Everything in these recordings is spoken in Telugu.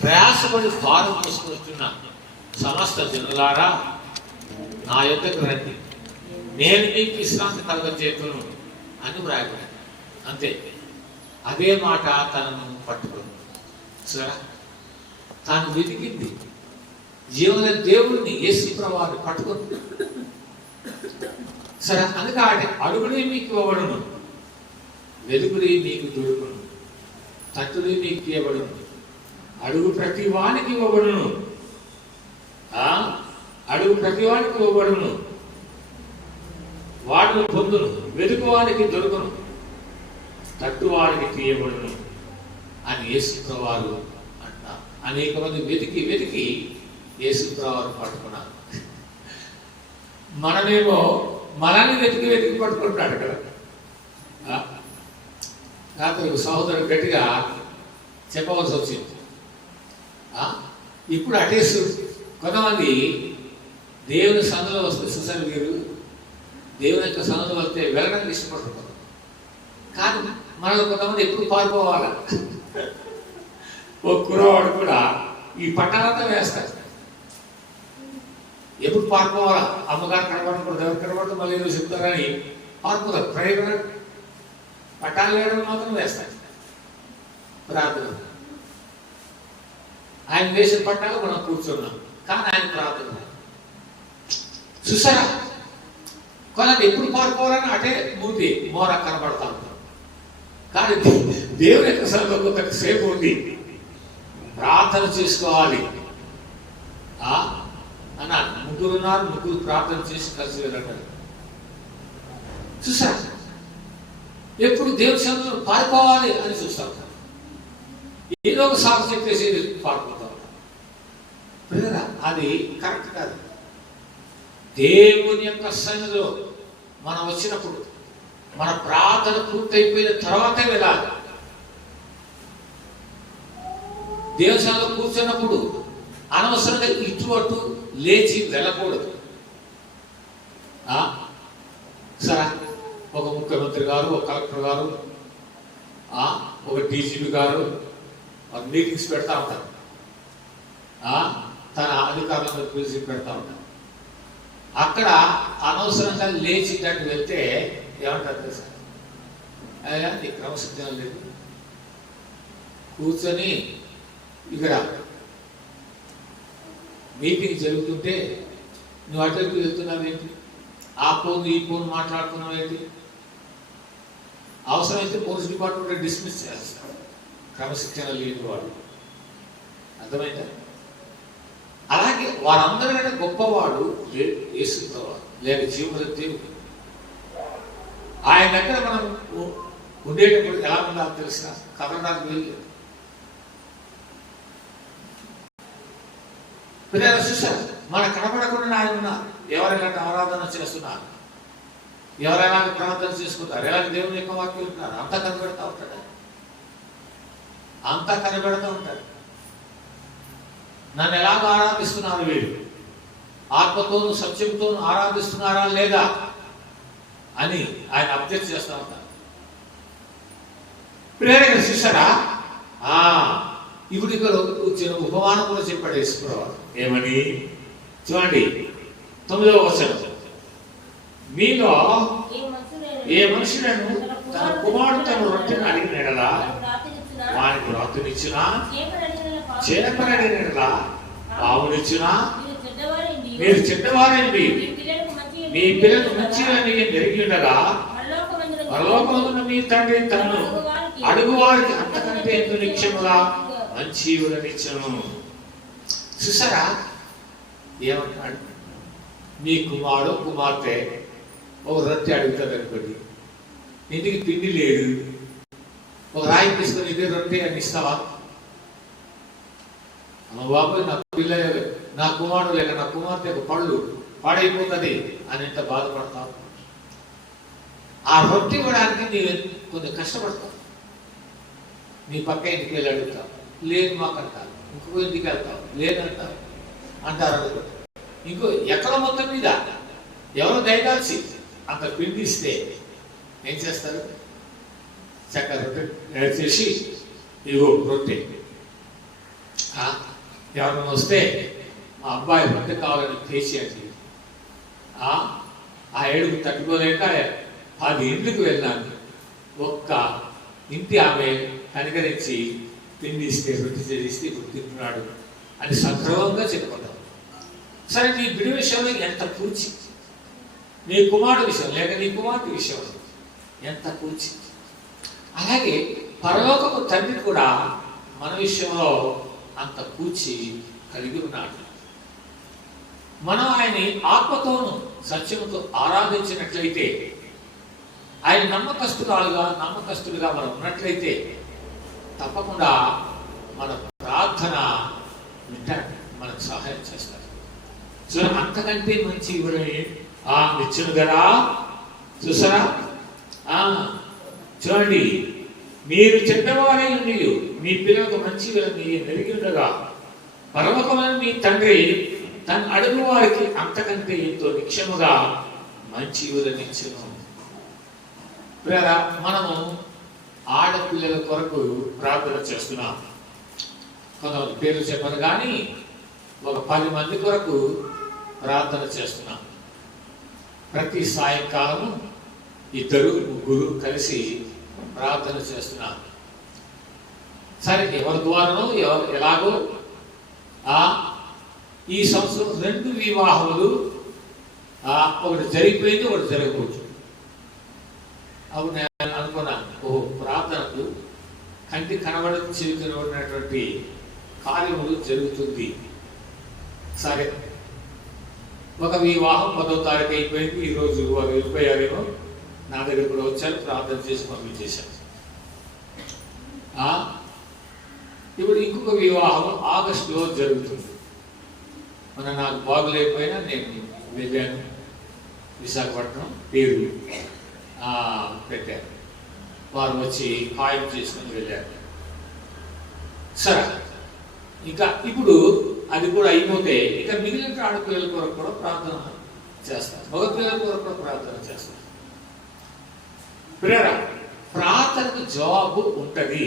ప్రయాసపడి భారం తీసుకొస్తున్న సమస్త జనులారా నా యొద్దకు రండి, నేను మీకు విశ్రాంతి కలుగజేతును అని వ్రాయబడింది. అంతే, అదే మాట తనను పట్టుకుంది. సరే, తాను వెతికింది జీవన దేవుడిని, యేసు ప్రభువుని పట్టుకుంది. సరే, అందుకే అడుగునే మీకు ఇవ్వబడును, వెలుగుని మీకు దొరుకును, తట్టుని మీకు ఇవ్వబడును, అడుగు ప్రతి వానికి ఇవ్వబడును, అడుగు ప్రతి వానికి ఇవ్వబడును, వాడును పొందును, వెలుగు వారికి దొరుకును, తట్టు వారికి తీయబడును అని యేసు ప్రభువు అంటున్నారు. అనేక మంది వెతికి వెతికి యేసు ప్రభువుని పట్టుకున్నారు. మనమేమో మనల్ని వెతికి వెతికి పట్టుకుంటాడు కదా. నాతో సహోదరుడు గట్టిగా చెప్పవలసి వచ్చింది. ఇప్పుడు అటేసు కొంతమంది దేవుని సన్నిధిలో వస్తే సుసరి వీరు దేవుని యొక్క సన్నిధిలో వస్తే వెళ్ళడానికి ఇష్టపడుతున్నారు. కానీ మనలో కొంతమంది ఎప్పుడు పారిపోవాలా. ఓ కుర్రవాడు కూడా ఈ పట్టాలంతా వేస్తాడు. ఎప్పుడు పారిపోవాలా, అమ్మగారు కనబడకూడదు, ఎవరు కనబడదు, మళ్ళీ ఏదో చెప్తారని పారిపోతారు. ప్రైవేట్ పట్టాలు వేయడం మాత్రం వేస్తాడు. ప్రార్థన ఆయన వేసిన పట్టాలు మనం కూర్చున్నాం, కానీ ఆయన ప్రార్థన చూసారా. కొనది ఎప్పుడు పారిపోవాలని అటే మూతి మోర కనబడతా ఉంటాం. కానీ దేవుని యొక్క సన్నిధిలో కొంతసేపు ఉంది ప్రార్థన చేసుకోవాలి అన్నారు. ముగ్గురు ఉన్నారు, ముగ్గురు ప్రార్థన చేసి కలిసి వెళ్ళారు. చూసారా, ఎప్పుడు దేవుని సన్నిధిలో పారిపోవాలి అని చూస్తాం. ఏదో ఒక సాగు చెప్పేసి పారిపోతా ఉంటాం. అది కరెక్ట్ కాదు. దేవుని యొక్క సన్నిధిలో మనం వచ్చినప్పుడు మన ప్రార్థన పూర్తయిపోయిన తర్వాతే వెళ్ళాలి. దేవుని సన్నిధిలో కూర్చున్నప్పుడు అనవసరంగా ఇటువంటి లేచి వెళ్ళకూడదు. సరే, ఒక ముఖ్యమంత్రి గారు, ఒక కలెక్టర్ గారు, ఒక డీజీపీ గారు మీటింగ్స్ పెడతా ఉంటారు. తన అధికారులందరూ పిలిచి పెడతా ఉంటారు. అక్కడ అనవసరంగా లేచినట్టు వెళ్తే ఏమంటారు తెలుసా? అయ్యా, నీ క్రమశిక్షణ లేదు, కూర్చొని ఇక్కడ మీటింగ్ జరుగుతుంటే నువ్వు అటెండ్కి వెళ్తున్నావేంటి, ఆ ఫోన్ ఈ ఫోన్ మాట్లాడుతున్నావేంటి, అవసరమైతే పోలీస్ డిపార్ట్మెంట్ డిస్మిస్ చేస్తారు. క్రమశిక్షణ లేని వాడు, అర్థమైందా? అలాగే వారందరికంటే గొప్పవాడు యేసు ప్రభువు, లేక జీవన దేవుడు. ఆయన దగ్గర మనం ఉండేటప్పుడు ఎలా ఉండాలో తెలిసిన కదలడానికి వెళ్ళలేదు. పిల్లలు చూసారు, మన కనపడకుండా ఆయన ఉన్నారు. ఎవరైనా ఆరాధన చేస్తున్నారు, ఎవరైనా ప్రార్థన చేసుకుంటారు, ఎలాంటి దేవుని యొక్క వాక్యం ఉంటున్నారు, అంతా కనబెడతా ఉంటాడు. అంతా కనబెడతా ఉంటాడు. నన్ను ఎలాగ ఆరాధిస్తున్నారు వీళ్ళు, ఆత్మతోనూ సత్యంతోనూ ఆరాధిస్తున్నారా లేదా అని ఆయన అబ్జెక్ట్ చేస్తూ ఉంటారు. ప్రేరణ చూసారా, ఇప్పుడు ఇక్కడ వచ్చిన ఉపమానం కూడా చెప్పాడు యేసుప్రభువు. ఏమని చూడండి, 9వ వచనం, మీలో ఏ మనుషులను తన కుమారుడు తన రొట్టెను అడిగిన ఎడలా వానికి రొట్టెనిచ్చినా, చేపని అడిగిన ఎడలా పావునిచ్చినా, మీరు చెడ్డవారండి, మీ పిల్లలు మంచిగా జరిగి ఉండగా పరలోకమందున్న మీ తండ్రి తను అడుగు వారికి అంతకంటే ఎంతో నిత్యముగా మంచి ఇవ్వనిచ్చను. చూసారా, ఏమంటాడు? మీ కుమారుడు కుమార్తె ఒక రొట్టె అడుగుతాడు అనుకోండి, ఇంటికి పిండి లేదు, ఒక రాయి తీసుకొని ఇదే రొట్టె అని ఇస్తావా? అమ్మ బాబు, నా పిల్ల, నా కుమారుడు లేక నా కుమార్తె పళ్ళు పాడైపోతుంది అని ఎంత బాధపడతావు. ఆ రొట్టె ఇవ్వడానికి నీవు కొంచెం కష్టపడతావు. నీ పక్క ఇంటికి వెళ్ళి అడుగుతావు, లేదు మాకు అంటారు. ఇంకొక ఇంటికి వెళ్తావు, లేదంటారు అంటారు. ఇంకో ఎక్కడ మొత్తం మీద ఎవరో దయదాల్చి అంత పిండిస్తే ఏం చేస్తారు? చక్కగా రొట్టె చేసి ఇగో రొట్టె ఎవరైనా వస్తే మా అబ్బాయి రొట్టె కావాలని పేచేయండి. ఆ ఏడుపు తట్టుకోలేక 10 ఇండ్లకు వెళ్ళాను. ఒక్క ఇంటి ఆమె కనికరించి పిండి ఇస్తే రొట్టె చేస్తే ఇప్పుడు తింటున్నాడు అని సక్రమంగా చెప్పుకుంటాం. సరే, నీ బిడ్డ విషయంలో ఎంత పూచి, నీ కుమారుడు విషయం లేక నీ కుమార్తె విషయంలో ఎంత పూచి, అలాగే పరలోకపు తండ్రి కూడా మన విషయంలో అంత పూచి కలిగి ఉన్నాడు. మనం ఆయన్ని ఆత్మతోనూ సత్యముతో ఆరాధించినట్లయితే, ఆయన నమ్మకస్తులుగా మనం ఉన్నట్లయితే తప్పకుండా మన ప్రార్థన వింటాడు, మనకు సహాయం చేస్తాడు. సో అంతకంటే మంచి ఇవ్వడమే నిచ్చును కదా. చూసారా, చూడండి, మీరు చెడ్డవారై ఉండి మీ పిల్లలకు మంచి నెరిగి ఉండగా పరలోకమైన మీ తండ్రి తన అడుగు వారికి అంతకంటే ఎంతో నిక్షముగా మంచి ఇవ్వనిచ్చును. మనము ఆడపిల్లల కొరకు ప్రార్థన చేస్తున్నాం. కొంతమంది పేర్లు చెప్పను కానీ ఒక 10 మంది కొరకు ప్రార్థన చేస్తున్నాం. ప్రతి సాయంకాలము 2-3 కలిసి ప్రార్థన చేస్తున్నాం. సరే, ఎవరి ద్వారానో ఎలాగో ఈ సంవత్సరం 2 వివాహములు, ఒకటి జరిగిపోయింది, ఒకటి జరగవచ్చు. అప్పుడు నేను అనుకున్నాను, ప్రార్థనకు కంటి కనబడినటువంటి కార్యములు జరుగుతుంది. సరే, ఒక వివాహం 10వ తారీఖు అయిపోయింది. ఈరోజు వారు వెళ్ళిపోయారేమో, నా దగ్గర కూడా వచ్చారు, ప్రార్థన చేసి పంపించేశారు. ఇప్పుడు ఇంకొక వివాహం ఆగస్టులో జరుగుతుంది. నాకు బాగులేకపోయినా నేను వెళ్ళాను, విశాఖపట్నం పేరు పెట్టాను. వారు వచ్చి ఖాయం చేసుకుని వెళ్ళారు. సరే, ఇంకా ఇప్పుడు అది కూడా అయిపోతే ఇక మిగిలిన ఆడపిల్లల కొరకు కూడా ప్రార్థన చేస్తారు, మగపిల్లల కొరకు కూడా ప్రార్థన చేస్తారు. ప్రార్థనకు జవాబు ఉంటుంది.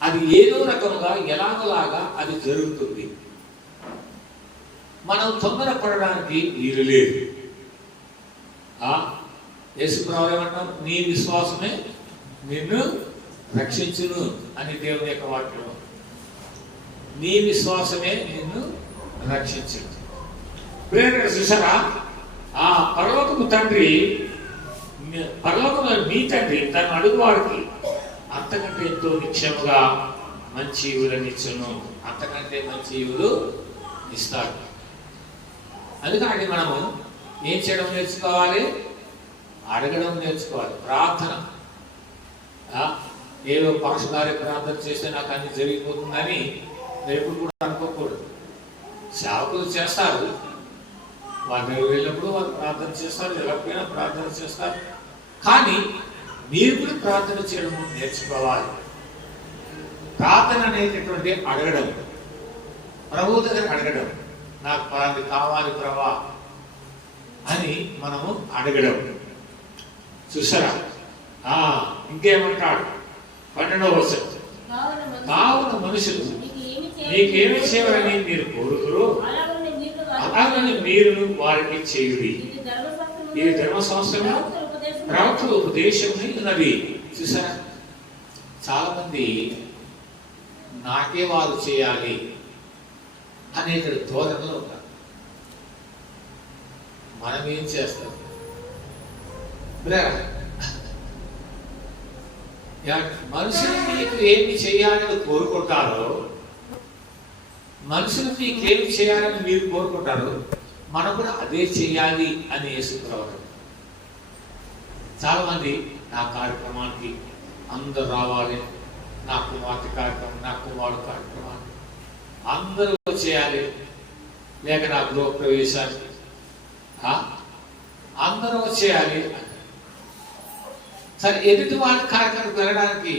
అది ఏదో రకముగా ఎలాగోలాగా అది జరుగుతుంది. మనం తొందరపడడానికి వీలు లేదు. యేసుప్రభువు ఏమంటారు, నీ విశ్వాసమే నిన్ను రక్షించును అని దేవుని యొక్క వాక్యం. నీ విశ్వాసమే నిన్ను రక్షించును. ప్రేరణ చూసారా, పరలోకము తండ్రి, పరలోకము మీ తండ్రి తన అడుగు వారికి అంతకంటే ఎంతో నిక్షముగా మంచి ఈవులను ఇచ్చును, అంతకంటే మంచి ఈవులు ఇస్తాడు. అందుకని మనము ఏం చేయడం నేర్చుకోవాలి, అడగడం నేర్చుకోవాలి. ప్రార్థన ఏదో పాషగారి ప్రార్థన చేస్తే నాకు అన్ని జరిగిపోతుందని ఎప్పుడు కూడా అనుకోకూడదు. సేవకులు చేస్తారు, వారి వెళ్ళినప్పుడు వారు ప్రార్థన చేస్తారు, వెళ్ళకపోయినా ప్రార్థన చేస్తారు. కానీ మీరు కూడా ప్రార్థన చేయడం నేర్చుకోవాలి. ప్రార్థన అనేటటువంటి అడగడం, ప్రభు దగ్గర అడగడం, నాకు పలాది కావాలి ప్రభా అని మనము అడగడం. చూసారా, ఇంకేమంటాడు 12వ వచనం, కావున మనుషులు నీకేమి చేయాలని మీరు కోరుతురు అలాగని మీరు వారికి చేయుడి. ఇది ధర్మశాస్త్రము ప్రవక్తల ఉపదేశం ఉన్నది. చూసారా, చాలా మంది నాకే వారు చేయాలి అనేక ధోరణిలో ఉన్నారు. మనం ఏం చేస్తాం? మనుషులు మీకు ఏమి చేయాలని కోరుకుంటారో, మనుషులు మీకేమి చేయాలని మీరు కోరుకుంటారో, మనం కూడా అదే చేయాలి అని యేసుప్రభువు. చాలా మంది నా కార్యక్రమానికి అందరూ రావాలి, నా కుమార్తె కార్యక్రమం, నా కుమారుడు కార్యక్రమాన్ని అందరూ చేయాలి, లేక నా గృహప్రవేశానికి అందరూ చేయాలి. సరే, ఎదుటి వాళ్ళ కార్యక్రమం వెళ్ళడానికి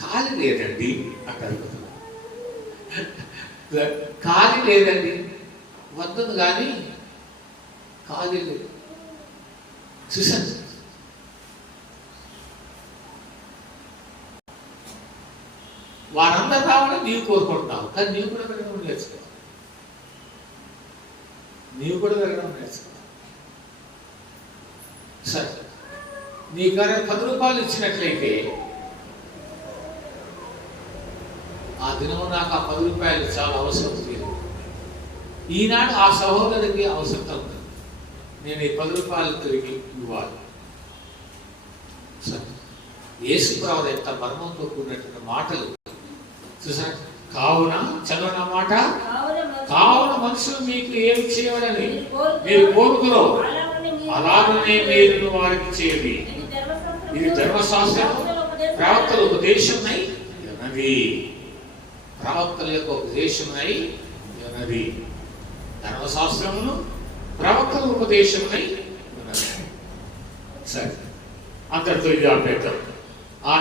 ఖాళీ లేదండి అంటారు. ఖాళీ లేదండి వద్దు, కానీ ఖాళీ లేదు. చూసాను, వారందరూ రావాలని నీవు కోరుకుంటున్నావు, కానీ నీవు కూడా వెళ్ళడం నేర్చుకో. నీవు కూడా వెళ్ళడం నేర్చుకో. సరే, నీ గారి 10 రూపాయలు ఇచ్చినట్లయితే ఆ దినము నాకు ఆ 10 రూపాయలు చాలా అవసరం లేదు. ఈనాడు ఆ సహోదరుడికి అవసరం ఉంది, నేను ఈ 10 రూపాయలు తిరిగి ఇవ్వాలి. సరే, యేసు ప్రభువు ఎంత మర్మంతో కూడినటువంటి మాటలు చూసారు. కావున చదవన మాట, కావున మనుషులు మీకు ఏమి చేయాలని మీరు కోరుకురో అలాగనే మీరు వారికి చేయండి. ఇది ధర్మశాస్త్రం ప్రవక్తల ఉపదేశమై ఉన్నది. ప్రవక్తల యొక్క ఉపదేశమై ఉన్నది. ధర్మశాస్త్రమును ప్రవక్తల ఉపదేశమై ఉన్నది. సరే, అంతటితో ఇది ఆపేద్దాం.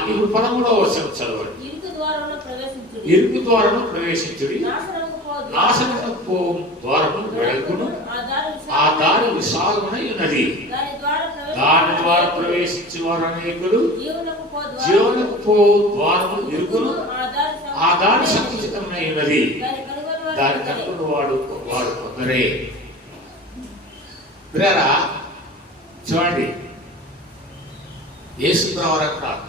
ఇప్పుడు 13వ వచనం చదవండి. ఇరుకు ద్వారము ప్రవేశించుడి, నాశనమునకు పోవు ద్వారము వెడల్పును, ఆ దారి విశాలమునై ఉన్నది, దాని ద్వారా ప్రవేశించే వారు అనేకులు, జీవనకు పోవు ద్వారము ఇరుకును, ఆ దారి సంకుచితమై ఉన్నది, దాని కనుగొని వాడు కొందరే. ప్రియరా చూడండి, యేసు ప్రభువు అంటారు,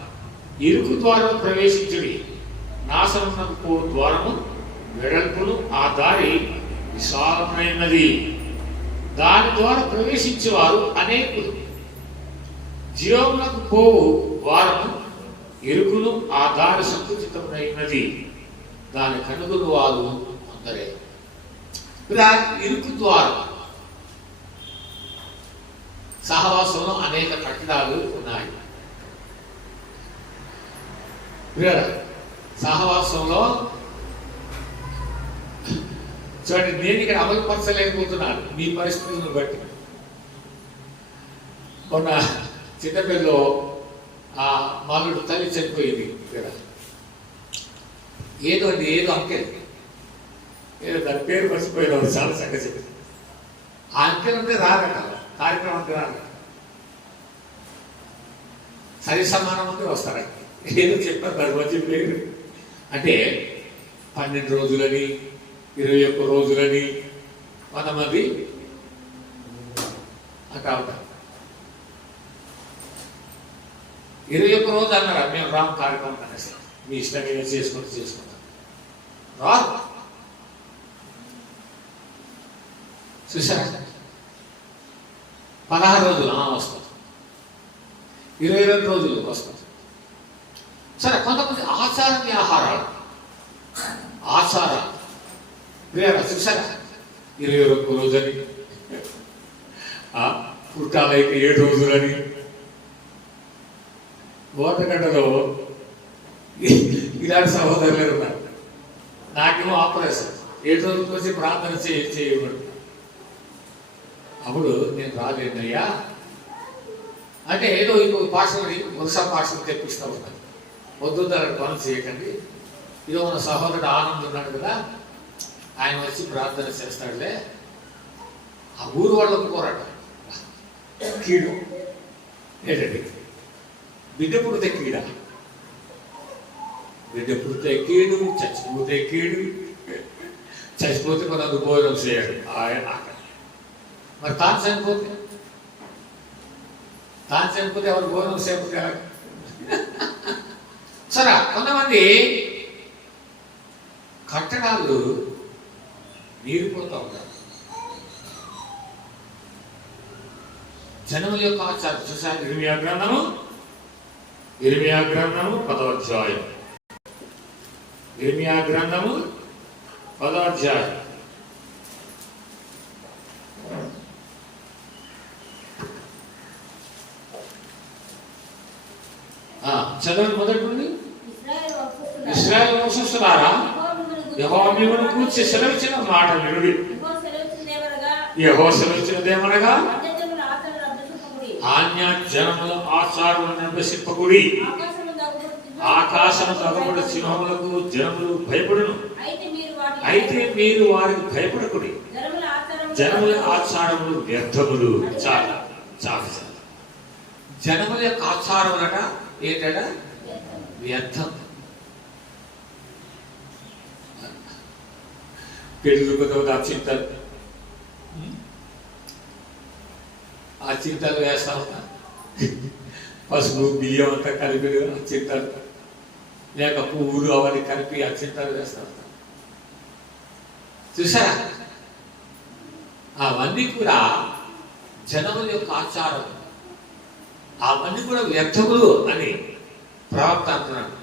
ఇరుకు ద్వారం ప్రవేశించుడి, నాశనమునకు పోవు ద్వారము వెడల్పును, ఆ దారి విశాలమైనది, దాని ద్వారా ప్రవేశించేవారు అనేకులు, జీవమునకు పోవు ద్వారము ఇరుకును, ఆ దారి సంకుచితమైనది, దాని కనుగొని వారు అందరే. ఇరుకు ద్వారం, సహవాసంలో అనేక కట్టడాలు ఉన్నాయి. సహవాసంలో చూడండి, నేను ఇక్కడ అమలుపరచలేకపోతున్నాను మీ పరిస్థితులను బట్టి. మొన్న చిన్నపిల్లలో ఆ మాలుడు తల్లి చనిపోయింది. ఏదో అంకెల్, ఏదో దాని పేరు మర్చిపోయిన చాలా సంగతి చెప్పి, ఆ అంకెల్ అంటే రారట, కార్యక్రమం అంటే రారట, సరి సమానం అంటే వస్తారా, ఏదో చెప్పారు దాని మంచి పేరు. అంటే 12 రోజులని 21 రోజులని కొంతమంది అంటా ఉంటారు. 21 రోజు అన్నారా, మేము రామ్ కార్యక్రమం అనేసి మీ ఇష్టం మీద చేసుకుంటాం. రాదు. చూసారా, 16 రోజులు వస్తాం, 22 రోజులు వస్తాం. సరే, కొంతమంది ఆచార వ్యవహారాలు, చూసారా, 21 రోజులని, పుట్టాలైతే 7 రోజులని, ఓటగడ్డలో ఇలాంటి సహోదరులు ఉన్నారు. నాకేమో ఆపరేషన్ 7 రోజులకు వచ్చి ప్రార్థన చేయబడు. అప్పుడు నేను రాలేనయ్యా అంటే ఏదో ఇంకొక పాఠశాలని వరుస పాఠశాల తెప్పిస్తూ ఉన్నాను. వద్దు దాని పనులు చేయకండి, ఇదో మన సహోదరుడు ఆనందం ఉన్నాడు కదా, ఆయన వచ్చి ప్రార్థన చేస్తాడులే. ఆ ఊరు వాళ్ళకు పోరాట కీడు ఏంటండి, బిడ్డ పుడితే కీడ, బిడ్డ పుడితే కీడు, చచ్చిపోతే కీడు, చచ్చిపోతే మనకు భోజనం చేయడు ఆయన. మరి తాను చనిపోతే ఎవరు భోజనం చేయకపోతే ఎలా? సరే, కొంతమంది కట్టడాలు నీరిపోతూ ఉంటారు. జనముల యొక్క ఆచారం చూసారు. ఇర్మియా గ్రంథము 10వ అధ్యాయం. ఇర్మియా గ్రంథము 10వ అధ్యాయం. చదవండి మొదటి నుండి. ఇశ్రాయేలు వంశస్థులారా, యెహోవా మిమ్మును గూర్చి సెలవిచ్చిన మాట వినుడి. యెహోవా సెలవిచ్చినదేమనగా, అన్య జనముల ఆచారములను నిర్వసింపకుడి. ఆకాశము తగబడి సింహములకు జనములు భయపడును, అయితే మీరు వారికి భయపడకుడి. జనముల ఆచారములు వ్యర్థములు. చాలా చాలా జనముల యొక్క ఆచారములట ఏంటట? వ్యర్థం. పెళ్ళి కొద్ది ఆ చింతలు వేస్తా ఉన్నా, పసుపు బియ్యం అంతా కలిపి ఆ చింతలు, లేక పువ్వులు అవన్నీ కలిపి ఆ చింతలు వేస్తా ఉన్నా. చూసారా, అవన్నీ కూడా జనముల యొక్క ఆచారం, అవన్నీ కూడా వ్యర్థములు అని ప్రవక్త అంటున్నాడు.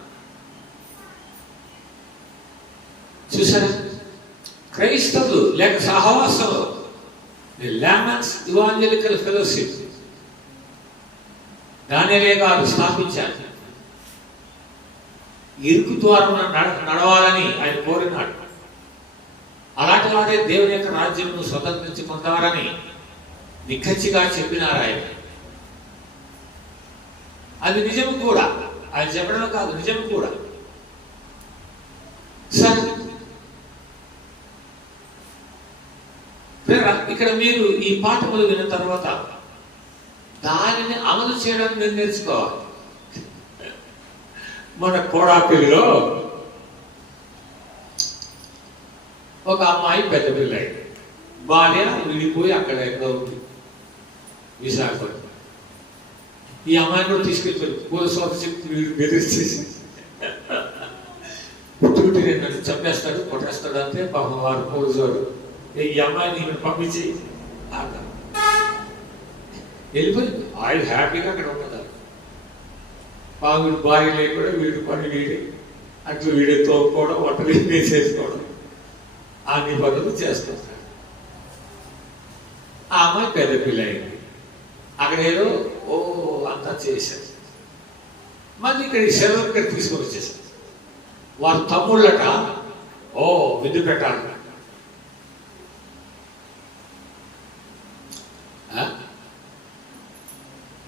చూసారా, క్రైస్తవులు లేక సహవాసంలో లామన్స్ ఇవాంజలికల్ ఫెలోషిప్ దానియేలు గారు స్థాపించారు. ఇరుకు ద్వారం నడవాలని ఆయన కోరినాడు. అలాంటి వారే దేవుని యొక్క రాజ్యంను స్వతంత్రించుకుంటారని నిఖచ్చిగా చెప్పినారు ఆయన. అది నిజం కూడా, ఆయన చెప్పడం కాదు, నిజం కూడా. సరే, ఇక్కడ మీరు ఈ పాఠములు విన్న తర్వాత దానిని అమలు చేయడానికి మీరు నేర్చుకోవాలి. మన కోడాపల్లిలో ఒక అమ్మాయి పెద్ద పిల్ల అయింది. భార్య విడిపోయి అక్కడ ఎక్కడో ఉంది విశాఖపట్నం. ఈ అమ్మాయిని కూడా తీసుకెళ్ళిపోయి పోలీసు వాళ్ళు చెప్పి వీడు బెదిరిచేసి పుట్టుకుంటే నేను నన్ను చంపేస్తాడు, కొట్టేస్తాడు అంటే పాపం వారు పోలీసు వాడు ఈ అమ్మాయిని పంపించి వెళ్ళిపోయింది. ఆయన హ్యాపీగా అక్కడ ఉన్నదారు. వీడు భార్య లేకుండా వీడి పని వీడి అట్లు వీడి తోపుకోవడం, వంటలు చేసుకోవడం, అన్ని పనులు చేస్తుంటాడు. ఆ అమ్మాయి పెద్ద పిల్ల అయింది. అక్కడ ఏదో అంతా చేశారు. మళ్ళీ ఇక్కడ ఈ సెలవు ఇక్కడ తీసుకొని వచ్చేసారు. వారు తమ్ముళ్ళట విద్య పెట్టాలి.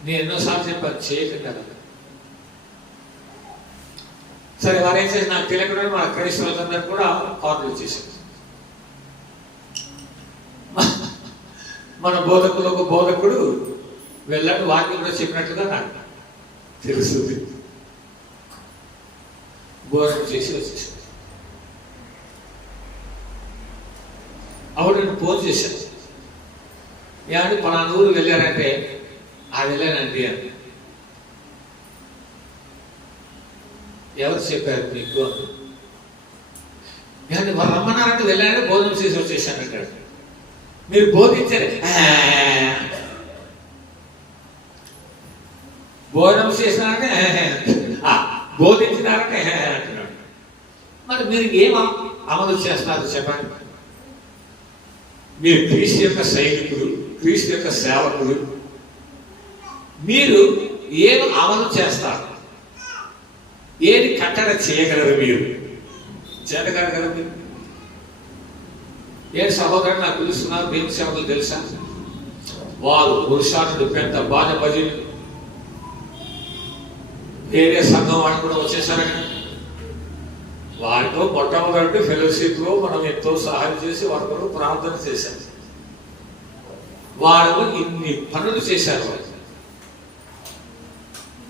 నేను ఎన్నోసార్లు చెప్పాను చేయకుండా. సరే, వారు ఏం చేసి నాకు తెలియకుండా మన క్రైస్తవులందరూ కూడా ఆర్డర్ చేశారు. మన బోధకులు ఒక బోధకుడు వెళ్ళాడు, వాక్యం కూడా చెప్పినట్లుగా నాకు తెలుస్తుంది. బోధన చేసి వచ్చేసాడు. అప్పుడు నేను ఫోన్ చేశాను, ఏమంటే పలానా ఊరు వెళ్ళారంటే వెళ్ళానండి అని. ఎవరు చెప్పారు మీకు అని. ఏమంటే వారు రమ్మన్నారంటే వెళ్ళానంటే భోజనం చేసి వచ్చేసానంటాడు. మీరు బోధించారు, భోజనం చేసినారంటే బోధించినారంటే అంటున్నాడు. మరి మీరు ఏం అమలు చేస్తున్నారు చెప్పండి. మీరు క్రీస్తు యొక్క సైనికులు, క్రీస్తు యొక్క సేవకులు, మీరు ఏమి అమలు చేస్తారు? ఏది కట్టడ చేయగలరు? మీరు చేతగలగలరు? మీరు ఏ సహోదరుడు నాకు పిలుస్తున్నారు, దేవుని సేవకులు తెలుసా? వారు పురుషార్థుడు పెద్ద బాధ భజన వేరే సంఘం వాళ్ళు కూడా వచ్చేసారని వారితో మొట్టమొదటి ఫెలోషిప్లో మనం ఎంతో సహాయం చేసి వారి కొరకు ప్రార్థన చేశాం. వారు ఇన్ని పనులు చేశారు. వారు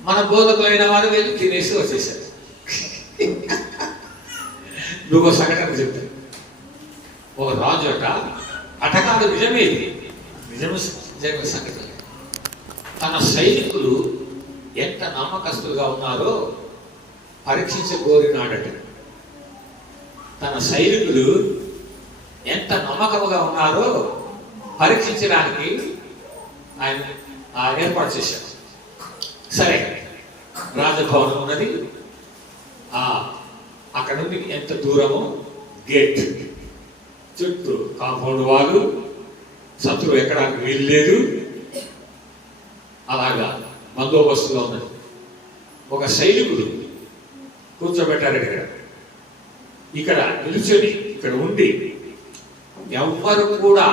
మన బోధకులైన వారు వెళ్ళి తినేసి వచ్చేసారు. నువ్వు సంఘటన చెప్తాను. ఒక రాజు అటకాదు, నిజమే, నిజము జరిగిన సంఘటన. తన సైనికులు ఎంత నమ్మకస్తులుగా ఉన్నారో పరీక్షించగోరినాడట. తన సైనికులు ఎంత నమ్మకముగా ఉన్నారో పరీక్షించడానికి ఆయన ఏర్పాటు చేశారు. సరే, రాజభవనం ఉన్నది. అక్కడ నుండి ఎంత దూరము గేట్ చుట్టూ కాంపౌండ్ వాళ్ళు, శత్రువు ఎక్కడానికి వీలు లేదు. అలాగా బందోబస్తులో ఉన్నది. ఒక సైనికుడు కూర్చోబెట్టారు. ఇక్కడ నిలుచొని ఇక్కడ ఉండి ఎవ్వరు కూడా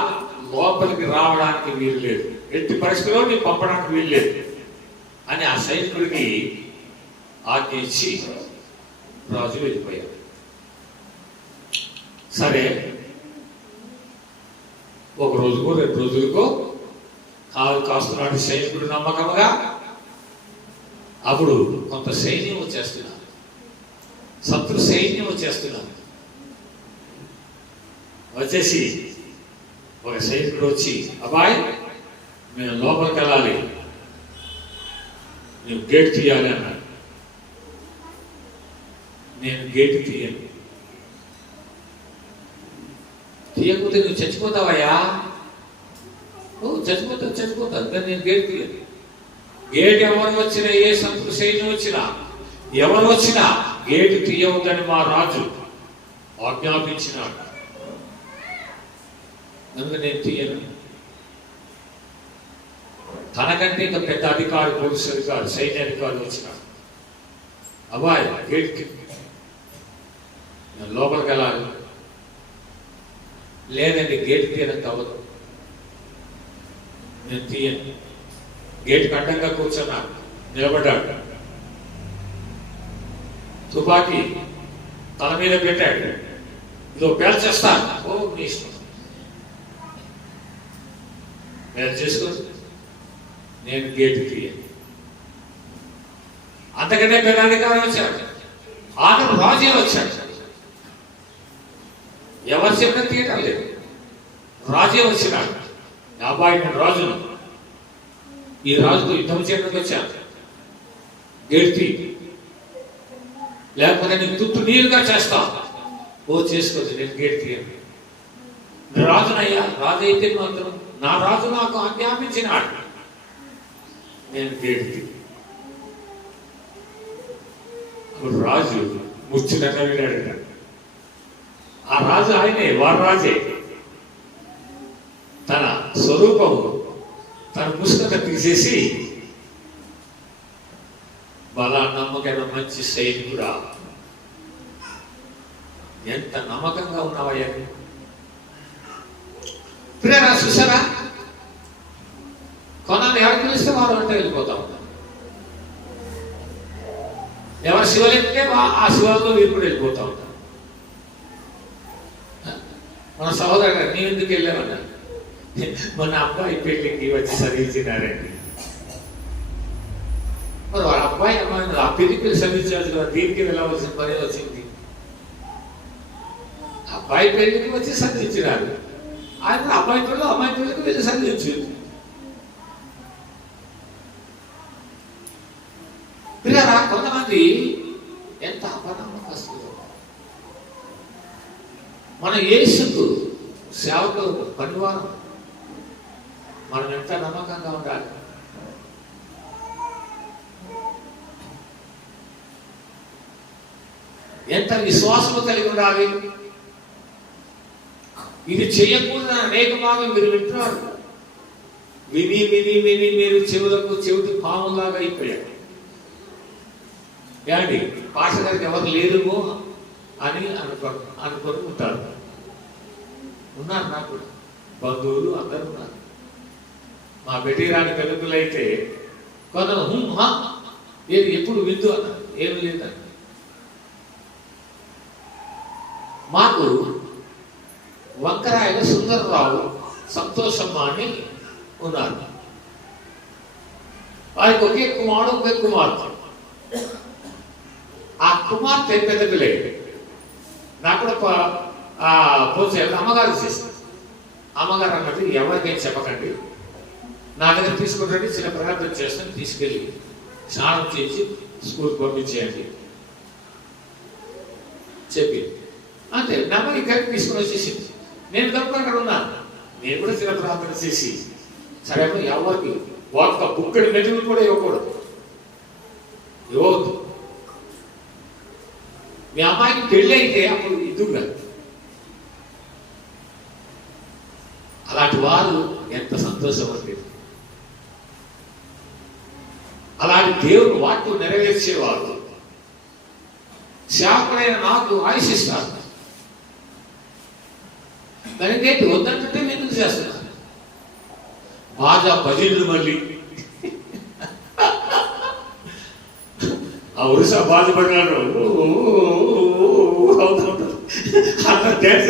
లోపలికి రావడానికి వీలు లేదు, ఎట్టి పరిస్థితుల్లో నీ పంపడానికి వీలు లేదు అని ఆ సైనికుడికి ఆజ్ఞ ఇచ్చి రాజు వెళ్ళిపోయాడు. సరే, ఒక రోజుకో 2 రోజులకో కాస్తున్నాడు సైనికుడు నమ్మకంగా. అప్పుడు కొంత సైన్యం వచ్చేస్తున్నారు, శత్రు సైన్యం వచ్చేస్తున్నారు. వచ్చేసి ఒక సైనికుడు వచ్చి, అబ్బాయి మేము లోపలికి వెళ్ళాలి, నువ్వు గేట్ తీయాలి అన్నాడు. నేను గేట్ తీయను. తీయకపోతే నువ్వు చచ్చిపోతావయ్యా, నువ్వు చచ్చిపోతావు కానీ నేను గేట్ తీయను. గేట్ ఎవరు వచ్చినా, ఏ శత్రు సైన్యం వచ్చినా, ఎవరు వచ్చినా గేటు తీయవద్దని మా రాజు ఆజ్ఞాపించినాడు. అందుకు నేను తీయను. తనకంటే ఇంకా పెద్ద అధికారి, పోలీసు అధికారి, సైన్య అధికారి వచ్చినాడు. అబ్బాయి గేట్కి నేను లోపలికి వెళ్ళాలి. లేదండి గేట్ తీయడానికి అవ్వదు, నేను తీయను. గేటుకి అడ్డంగా కూర్చున్నాడు, నిలబడ్డాడు, తుపాకీ తల మీద పెట్టాడు. ఇదో పేల్చేస్తాను. ఓ నీ ఇష్టం, నేను చేసుకో, నేను గేటు తీయను. అంతకంటే పెద్ద అధికారం వచ్చాడు, ఆటలు రాజే వచ్చాడు. ఎవరు చెప్పినా తీయటం లేదు, రాజే వచ్చినాడు. అబ్బాయి నేను రాజును, ఈ రాజుతో యుద్ధం చేయడానికి వచ్చాను, గేటు తీ, లేకపోతే నేను తుట్టు నీరుగా చేస్తా. ఓ చేసుకోవచ్చు, నేను గేటు తీయను. రాజునయ్యా, రాజు అయితే మాత్రం నా రాజు నాకు ఆజ్ఞాపించినాడు, నేను గేటు తీ. అప్పుడు రాజు ముచ్చునగా వినాడు. ఆ రాజు ఆయనే, వారు రాజే. తన స్వరూపము, తన పుస్తక తీసేసి, బలా నమ్మకమైన మంచి సైనికుడా, ఎంత నమ్మకంగా ఉన్నావయ్యా. ప్రియరా చూసారా, కొనాన్ని ఎవరు పిలిస్తే వారు అంటే వెళ్ళిపోతా ఉంటారు. ఎవరు శివలింగే ఆ శివంలో వీరు కూడా వెళ్ళిపోతా ఉంటారు. మన సహోదరు నీ ఎందుకు వెళ్ళామన్నా, మన అబ్బాయి పెళ్లికి వచ్చి చదివించినారండి. మరి వాళ్ళ అబ్బాయి అమ్మాయిని ఆ పెళ్లికి చదివించాల్సి కదా, దీనికి వెళ్ళవలసిన పని వచ్చింది. అబ్బాయి పెళ్లికి వచ్చి చదివించినారు, ఆయన అబ్బాయి పిల్లలు అమ్మాయి పిల్లలకి వెళ్ళి చదివించు. పిల్లరా కొంతమంది ఎంత అపనమ్మకస్తులు. మన యేసుకు సేవకులకు పనివారం మనం ఎంత నమ్మకంగా ఉండాలి. ఎంత విశ్వాసము కలిగి ఉండాలి. ఇది చేయకుండా అనేక భాగం మీరు వింటున్నారు. విని విని విని మీరు చెవిటి పాములాగా అయిపోయారు. ఏమండి, పాష గారికి ఎవరు లేరుమో అని అనుకొని ఉంటారు. ఉన్నారు, నాకు బంధువులు అందరూ ఉన్నారు. మా బెటీరాని పెరుగులైతే కొందరు ఏది ఎప్పుడు విందు అన్నారు, ఏమి లేదని. మాకు వంకరాయల సుందరరావు సంతోషమ్మ అని ఉన్నారు. వారికి ఒకే కుమారుడు, ఒకే కుమార్తె. ఆ కుమార్తె పెద్ద పిల్లే. నాకు కూడా పోతే అమ్మగారు చేసింది. అమ్మగారు అన్నది ఎవరికేం చెప్పకండి, నా దగ్గర తీసుకుంటే చిన్న ప్రార్థన చేస్తాను, తీసుకెళ్ళి స్నానం చేసి స్కూల్కి పంపించేయండి చెప్పి అంతే. నెమ్మది కలిపి తీసుకుని వచ్చేసింది. నేను తప్ప అక్కడ ఉన్నాను. నేను కూడా చిన్న ప్రార్థన చేసి, సరే ఎవరికి ఒక్క బుక్కడి మెతుకులు కూడా ఇవ్వకూడదు, ఇవ్వద్దు. మీ అమ్మాయికి పెళ్ళి అయితే అప్పుడు ఇద్దుగా. అలాంటి వారు ఎంత సంతోషం అంటే, అలాంటి దేవుడు వాటిని నెరవేర్చేవారు శాపమైన నాకు ఆశిస్తారు. దానికేంటి వద్దంటే ఎందుకు చేస్తున్నారు? బాగా భజనలు మళ్ళీ ఆ ఒరిసా బాధపడినాడు అవుతుంటారు. అలా డ్యాన్స్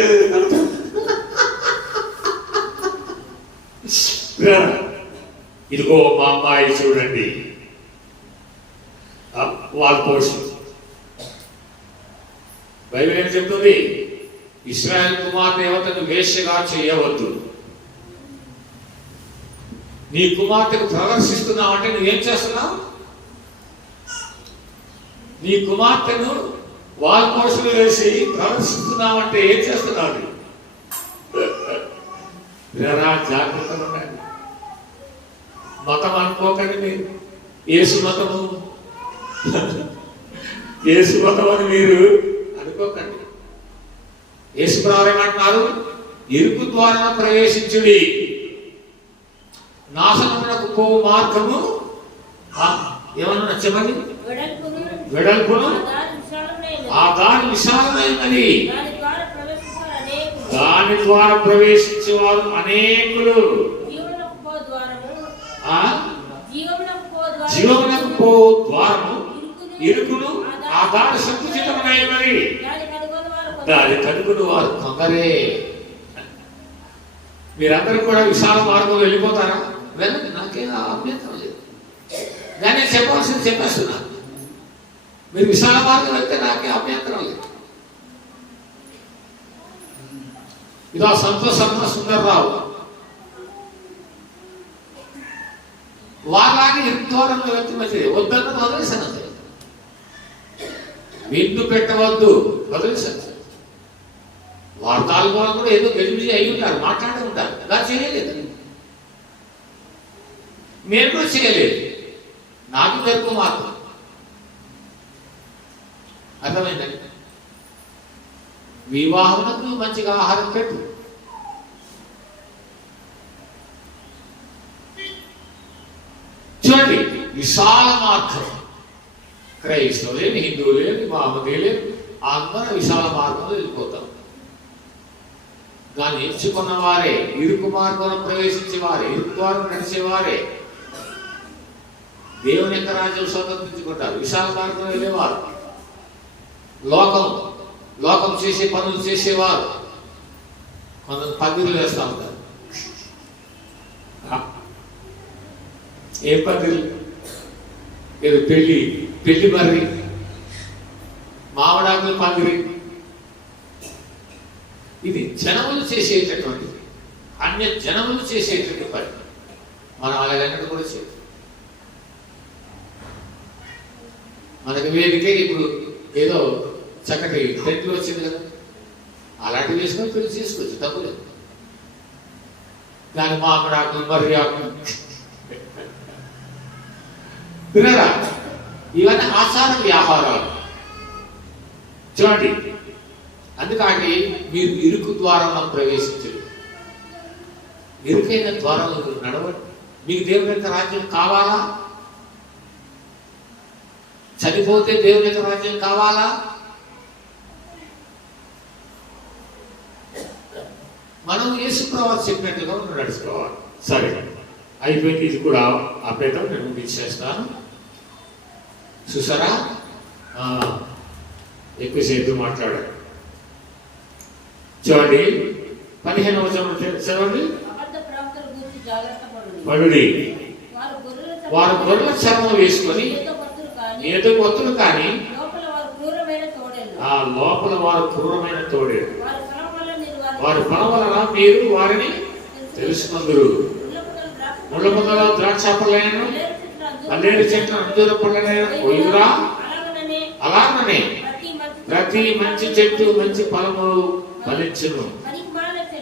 ఇదిగో మా అమ్మాయి చూడండి, వాళ్ళ పోస్ట్ బైబిల్ ఏం చెప్తుంది? ఇశ్రాయేలు కుమార్తె దేవతను వేశ్యగా చేయవద్దు. నీ కుమార్తెకు ప్రదర్శిస్తున్నావు అంటే నువ్వేం చేస్తున్నావు? నీ కుమార్తెను వాళ్ళ కోసలు వేసి ప్రదర్శిస్తున్నావు అంటే ఏం చేస్తున్నావు? జాగ్రత్తగా ఉండండి. మతం అనుకోకండి మీరు. యేసు మతము యేసు మతం అని మీరు అనుకోకండి. యేసు ప్రభువు ఏమంటున్నారు? ఇరుకు ద్వారా ప్రవేశించుడి, నాశనమునకు పోవు మార్గము ఏమన్నా చెప్పండి, వెడల్పును ఆ దారి విశాలమైనది, దాని ద్వారా ప్రవేశించేవారు అనేకులు. జీవమునకు పో ద్వారము ఇరుకును, ఆ దారి సంకుచితమైనది, దాని కనుగొని వారు కొందరే. మీరందరూ కూడా విశాల మార్గంలో వెళ్ళిపోతారా? వెళ్ళండి, నాకేం అభ్యంతరం లేదు. కానీ చెప్పాల్సింది చెప్పేస్తున్నాను. మీరు విశాల మార్గం వెళ్తే నాకేం అభ్యంతరం లేదు. ఇదో సంతోష్ సుందర్రావు వాళ్ళని దూరంలో వెళ్తే మంచిది. వద్దన్నది వదిలేసాను. విందు పెట్టవద్దు, వదిలేసాను. వార్తాలు కూడా ఏదో గెలిపి అయి ఉంటారు, మాట్లాడి ఉంటారు. అలా చేయలేదు, నేను కూడా చేయలేదు. నాకు మెరుపు మాత్రం అర్థమైందండి. వివాహములకు మంచిగా ఆహారం పెట్టు. చూడండి, విశాల మార్గం. క్రైస్తవులేని, హిందువులేని, మహమ్మదీయులేని అందరూ విశాల మార్గంలో వెళ్ళిపోతాం. దాన్ని ఎంచుకున్న వారే, ఇరుకు మార్గంలో ప్రవేశించేవారే, ఇరుకు ద్వారా నడిచేవారే దేవుని యొక్క రాజ్యం స్వతంత్రించుకుంటారు. విశాల మార్గంలో వెళ్ళేవారు, లోకం చేసే పనులు చేసేవారు కొందరు పగిలు వేస్తూ ఉంటారు. ఏ పగిలి? ఏదో పెళ్లి మర్రి, మామిడాకులు పందిరి. ఇది జనములు చేసేటటువంటిది, అన్య జనములు చేసేటువంటి పని. మనం అలాగన్నట్టు కూడా చేయదు. మనకి వేదికే ఇప్పుడు ఏదో చక్కటి టెంట్లు వచ్చింది కదా, అలాంటివి వేసుకొని పెళ్లి చేసుకోవచ్చు, తప్పులేదు. దాని మామిడాకులు, మర్రి ఆకులు వినరా, ఇవన్నీ ఆచార వ్యాపారాలు. చూడండి, అందుకని మీరు ఇరుకు ద్వారంలో ప్రవేశించరు. ఇరుకైన ద్వారంలో నడవండి. మీకు దేవుని యొక్క రాజ్యం కావాలా? చనిపోతే దేవుని యొక్క రాజ్యం కావాలా? మనం యేసు ప్రభువు చెప్పినట్టుగా మనం నడుచుకోవాలి. సరే, అయిపోయింది. ఇది కూడా ఆపేద్దాం, నేను ముగించేస్తాను. చూసారా, ఎక్కువసేపు మాట్లాడారు. చూడండి, 15వ వచనం చదవండి. పడుడి, వారు గొర్రెల చర్మం వేసుకొని ఏదో కొత్తలు కానీ ఆ లోపల వారు క్రూరమైన తోడేడు. వారి ఫలం వలన మీరు వారిని తెలుసుకుందరు. ముళ్ళ పొదలో ద్రాక్ష పళ్ళైన, అల్లేరు చెట్ల అంజూర పళ్ళైన కొయ్యురా. అలాగనే ప్రతి మంచి చెట్టు మంచి ఫలములు ఫలించును,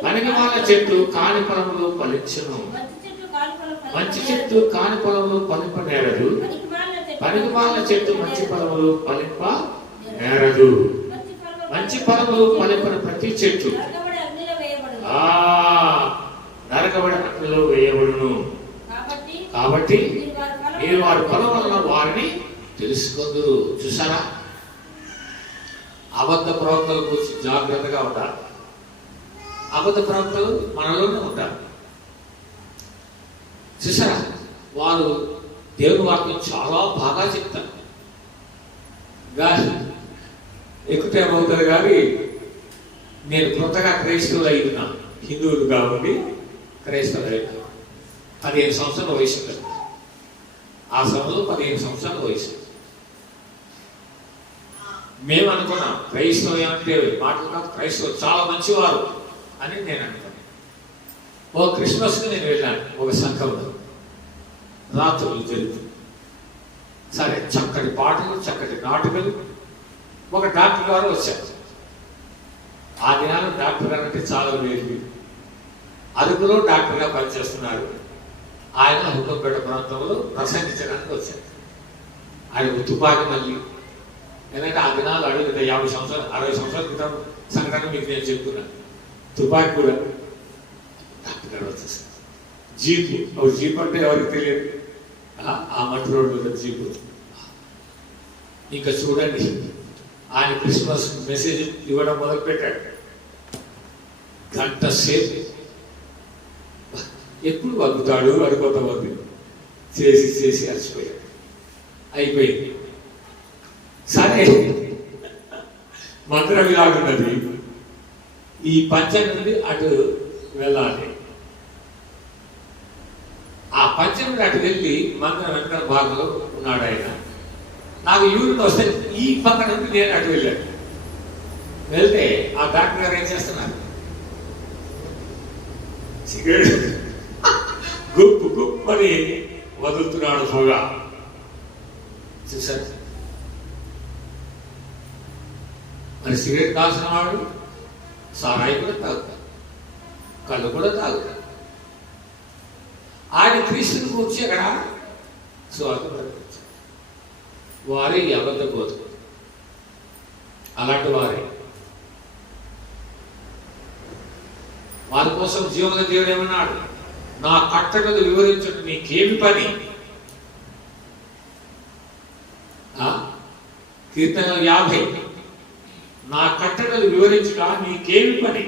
పనికిమాల చెట్టు కాని ఫలములు ఫలించును. మంచి చెట్టు కాని ఫలములు ఫలింపనేరదు, పనికిమాల చెట్టు మంచి ఫలములు ఫలింప నేరదు. మంచి ఫలములు ఫలింపన ప్రతి చెట్టు నరకబడి అగ్నిలో వేయబడును. కాబట్టి మీరు వారి ఫలం వలన వారిని తెలుసుకుందరు. చూసారా, అబద్ధ ప్రవక్తల గురించి జాగ్రత్తగా ఉంటారు. అబద్ధ ప్రవక్తలు మనలోనే ఉంటారు. చూసారా, వారు దేవుని వాక్యం చాలా బాగా చెప్తారు. ఎక్కువ టైం అవుతుంది కానీ నేను కొత్తగా క్రైస్తవులు అయినా, హిందువులుగా ఉండి క్రైస్తవులు అయినా 15 సంవత్సరాల వయసు. ఆ సమయంలో 15 సంవత్సరాల వయసు. మేము అనుకున్నాం క్రైస్తవం అంటే మాటలు కాదు, క్రైస్తవులు చాలా మంచివారు అని నేను అనుకున్నాను. ఓ క్రిస్మస్కి నేను వెళ్ళాను ఒక సంఘంలో, రాత్రులు జరుగుతుంది. సరే, చక్కటి పాటలు, చక్కటి నాటకాలు. ఒక డాక్టర్ గారు వచ్చారు. ఆ దినాలు డాక్టర్ గారు అంటే చాలా వేరు. అరకులో డాక్టర్గా పనిచేస్తున్నారు. ఆయన హుకుంపేట ప్రాంతంలో ప్రసంగించడానికి వచ్చారు. ఆయన తుపాకి మళ్ళీ, ఎందుకంటే ఆ దినాలు అడుగు 50 సంవత్సరాలు 60 సంవత్సరాల క్రితం సంఘటన మీకు నేను చెప్తున్నాను. తుపాకి కూడా డాక్టర్ గారు వచ్చేసారు. జీపు అంటే ఎవరికి తెలియదు, ఆ మట్టి రోడ్డు మీద జీపు. ఇంకా చూడండి, ఆయన క్రిస్మస్ మెసేజ్ ఇవ్వడం మొదలు పెట్టాడు. గంట సేపు ఎప్పుడు వగ్గుతాడు అడుగుతామంది చేసి అలసిపోయాడు. అయిపోయింది. సరే, మంత్రం ఇలాగున్నది, ఈ పంచం నుండి అటు వెళ్ళాలి. ఆ పంచం నుండి అటు వెళ్ళి మంత్రం వెనక భాగంలో ఉన్నాడు ఆయన. నాకు యూరిన్ వస్తే ఈ పక్క నుండి నేను అటు వెళ్ళాను. వెళ్తే ఆ డాక్టర్ గారు ఏం చేస్తున్నారు, సిగరెట్ గుప్పని వదులుతున్నాడు పొగ. చూసారు, మరి సిగరెట్ కాల్సిన వాడు సారాయి కూడా తాగుతారు, కళ్ళు కూడా తాగుతారు. ఆయన క్రీస్తుని కూర్చి అక్కడ స్వార్థం ప్రకటించారు. వారే అబద్ధ బోధకులు, అలాంటి వారి కోసం జీవన దేవుడు ఏమన్నాడు, నా కట్టడలు వివరించడం నీకేమి పని. కీర్తన 50, నా కట్టడలు వివరించడం నీకేమి పని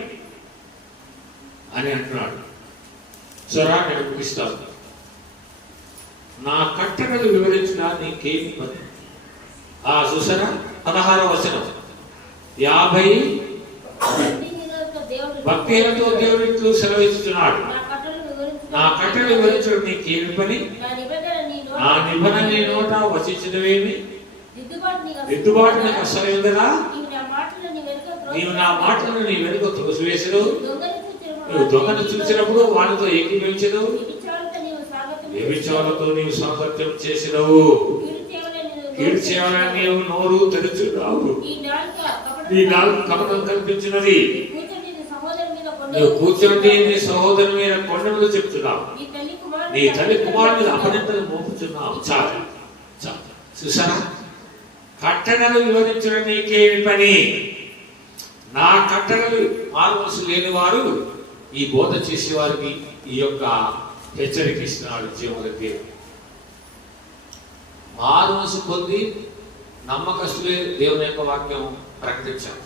అని అంటున్నాడు. సరే, నేను ముగిస్తాను. నా కట్టడలు వివరించడం నీకేమి పని. చూసారా, 16వ వచనం 50 భక్తిలతో దేవుడితో సెలవిస్తున్నాడు. నా కట్టడలు వివరించడం నీకేమి పని, నా నిబంధన నీ నోట వచించడమేమి, దిద్దుబాటు నీకు అసలు ఉందరా, నీవు నా మాటలను నీ వెనుక త్రోసివేసడు, నువ్వు దొంగను చూసినప్పుడు వాడితో ఏకీభవించదు, వ్యభిచారులతో నీవు సామర్థ్యం చేసినవు, కీడు చేయాలని నీవు నోరు తెరుచున్నావు, నీ నాలుగు కపటం కల్పించినది, నువ్వు కూర్చొని నీ సహోదరు మీద కొండలు చెప్తున్నావు, నీ తల్లి కుమారుని మీద అపనిందలు మోపుతున్నావు. చాలు చాలు. చూసారా, కట్టడలు వివరించడం నీకేమి పని. నా కట్టడలు మారుమనసు లేని వారు ఈ బోధ చేసేవారికి ఈ యొక్క హెచ్చరిక ఇస్తున్నాడు జీవన దేవుడు. మారుమనసు పొంది నమ్మకస్తులే దేవుని యొక్క వాక్యం ప్రకటించారు.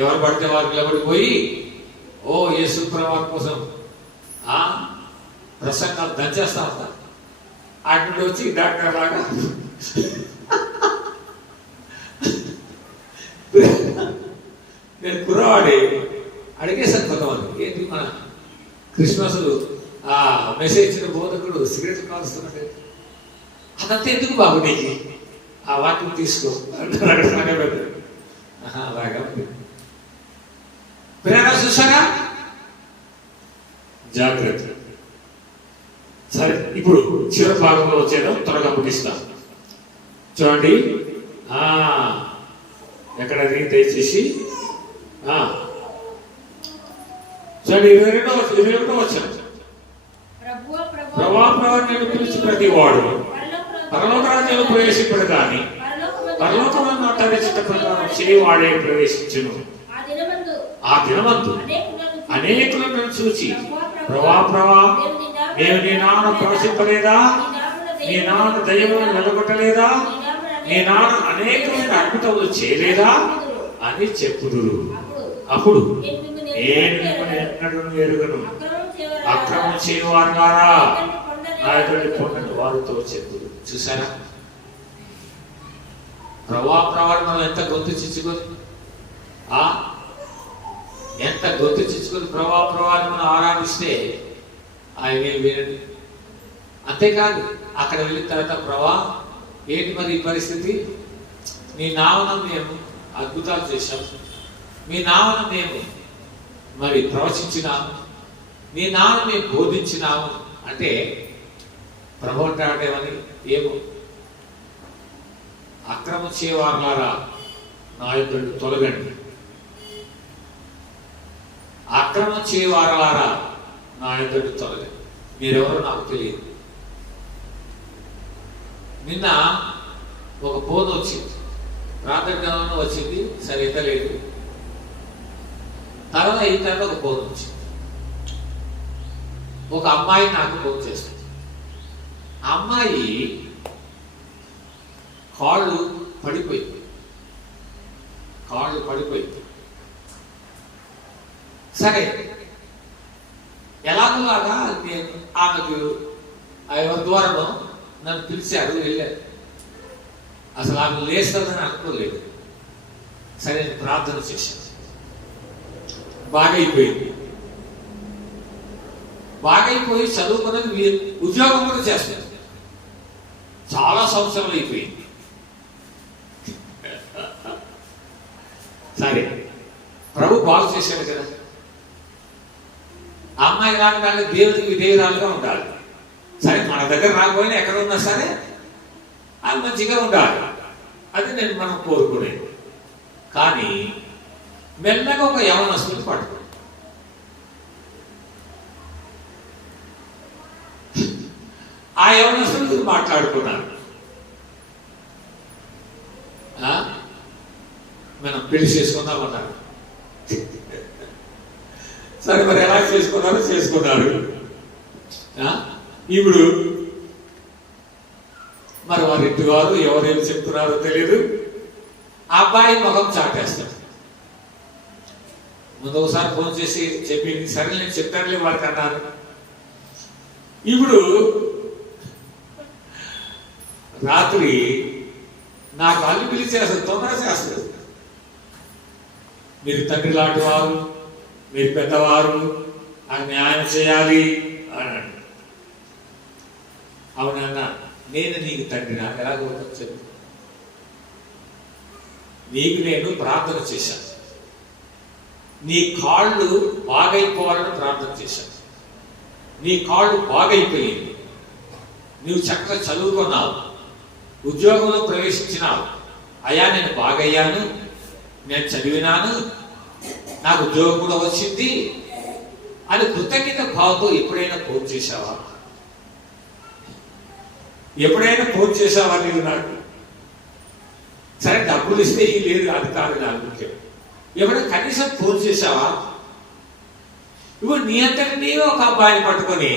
ఎవరు పడితే వారికి నిలబడిపోయి ఓ యేసు ప్రభువు కోసం ప్రసంగాలు దంచేస్తా ఉంటారు. అటు వచ్చి డాక్టర్ లాగా నేను కుర్రవాడి అడిగేశాను కొంతమంది, ఏంటి మన క్రిస్మస్ మెసేజ్ ఇచ్చిన బోధకుడు సిగరెట్ కాలుస్తున్నాడు, అదంతా ఎందుకు బాబు నీకు, ఆ వాక్యం తీసుకో అలాగా ప్రేరణ. చూసారా, జాగ్రత్త. సరే, ఇప్పుడు చివరి భాగంలో వచ్చేద్దాం, త్వరగా ముగిస్తాను. చూడండి, ఎక్కడది దయచేసి చూడండి, 22వ వచనం. ప్రభువా నేను పిలిచి ప్రతి వాడు పరలోక రాజ్యంలో ప్రవేశింపడు కానీ పరలోకమును అట్టడిచిట ప్రకారం చేయవాడే ప్రవేశించును. ఆ దినమందు అనేకులను చూచి ప్రభా నేను నీ నాన్న ప్రవశింపలేదా, నీ నాన్న దయ్యములను వెలగొట్టలేదా, నీ నాన్న అనేకమైన అద్భుతములు చేయలేదా అని చెప్పుదురు. అప్పుడు నేను మిమ్మల్ని ఎన్నడూ ఎరుగను, అక్రమం చేయవారు గారా నా ఎదుటి పొందని వారితో చెప్పుదు. చూసారా, ప్రభావాన్ని మనం ఎంత గొంతు చిచ్చుకొని ప్రభావాన్ని మనం ఆరాధిస్తే ఆయన వినండి. అంతేకాదు, అక్కడ వెళ్ళిన తర్వాత ఏంటి మరి ఈ పరిస్థితి, నీ నామన మేము అద్భుతాలు చేశాం, మీ నామన మేము మరి ప్రవచించినాము, నీ నామన మేము బోధించినాము అంటే ప్రభు అంటాడేమని, ఏమో అక్రమం చేయవారులారా నా యొద్ద తొలగండి, అక్రమం చేయవారులారా నా యొద్ద తొలగండి, మీరెవరో నాకు తెలియదు. నిన్న ఒక ఫోన్ వచ్చింది, ప్రాంతంలో వచ్చింది, సరే ఎత్తలేదు. తర్వాత ఈ టైంలో ఒక ఫోన్ వచ్చింది, ఒక అమ్మాయి నాకు ఫోన్ చేస్తుంది. ఆ అమ్మాయి కాళ్ళు పడిపోయింది, సరే ఎలాగోలాగా నేను ఆమెకు ఎవరి ద్వారానో నన్ను పిలిచారు, వెళ్ళాను. అసలు ఆమె లేస్తుందని అనుకోలేదు. సరే నేను ప్రార్థన చేశాను, బాగైపోయి చదువుకున్నది ఉద్యోగం కూడా చేస్తుంది. చాలా సంవత్సరాలు అయిపోయింది. సరే ప్రభు బాగు చేశాడు కదా. ఆ అమ్మాయి రాగానే దేవుడికి విధేయురాలుగా ఉండాలి. సరే మన దగ్గర రాకపోయినా ఎక్కడ ఉన్నా సరే అది మంచిగా ఉండాలి, అది మనం కోరుకునేది. కానీ మెల్లగా ఒక యవనస్తుని పడుతుంది. ఆ యవనస్తులు మాట్లాడుకున్నారు, మనం పెళ్లి చేసుకుందామన్నారు. సరే మరి ఎలా చేసుకున్నారు. ఇప్పుడు మరి వారి ఇంటి వారు ఎవరేమి చెప్తున్నారో తెలియదు. ఆ అబ్బాయి ముఖం చాటేస్తాడు. ముందు ఒకసారి ఫోన్ చేసి చెప్పింది, సరే నేను చెప్తానులే వారికి అన్నారు. ఇప్పుడు రాత్రి నాకు అల్లి పిలిచేస్తారు, తొందర చేస్తారు. మీరు తండ్రి లాంటి వారు, మీరు పెద్దవారు, ఆ న్యాయం చేయాలి అన్నాడు. అవునన్నా, నేను నీకు తండ్రినా? ఎలాగో చెప్పు. నీకు నేను ప్రార్థన చేశాను, నీ కాళ్ళు బాగైపోవాలని ప్రార్థన చేశాను. నీ కాళ్ళు బాగైపోయింది, నువ్వు చక్కగా చదువుకున్నావు, ఉద్యోగంలో ప్రవేశించినావు. అయ్యా నేను బాగయ్యాను, నేను చదివినాను, నాకు ఉద్యోగం కూడా వచ్చింది అని కృతజ్ఞత భావంతో ఎప్పుడైనా ఫోన్ చేశావా? ఎప్పుడైనా ఫోన్ చేశావా నీవు నాకు? సరే డబ్బులు ఇస్తే ఈ లేదు, అది కాదు నాకు ముఖ్యం. ఎప్పుడైనా కనీసం ఫోన్ చేశావా? ఇప్పుడు నీ అంతటి నీవే ఒక అబ్బాయిని పట్టుకొని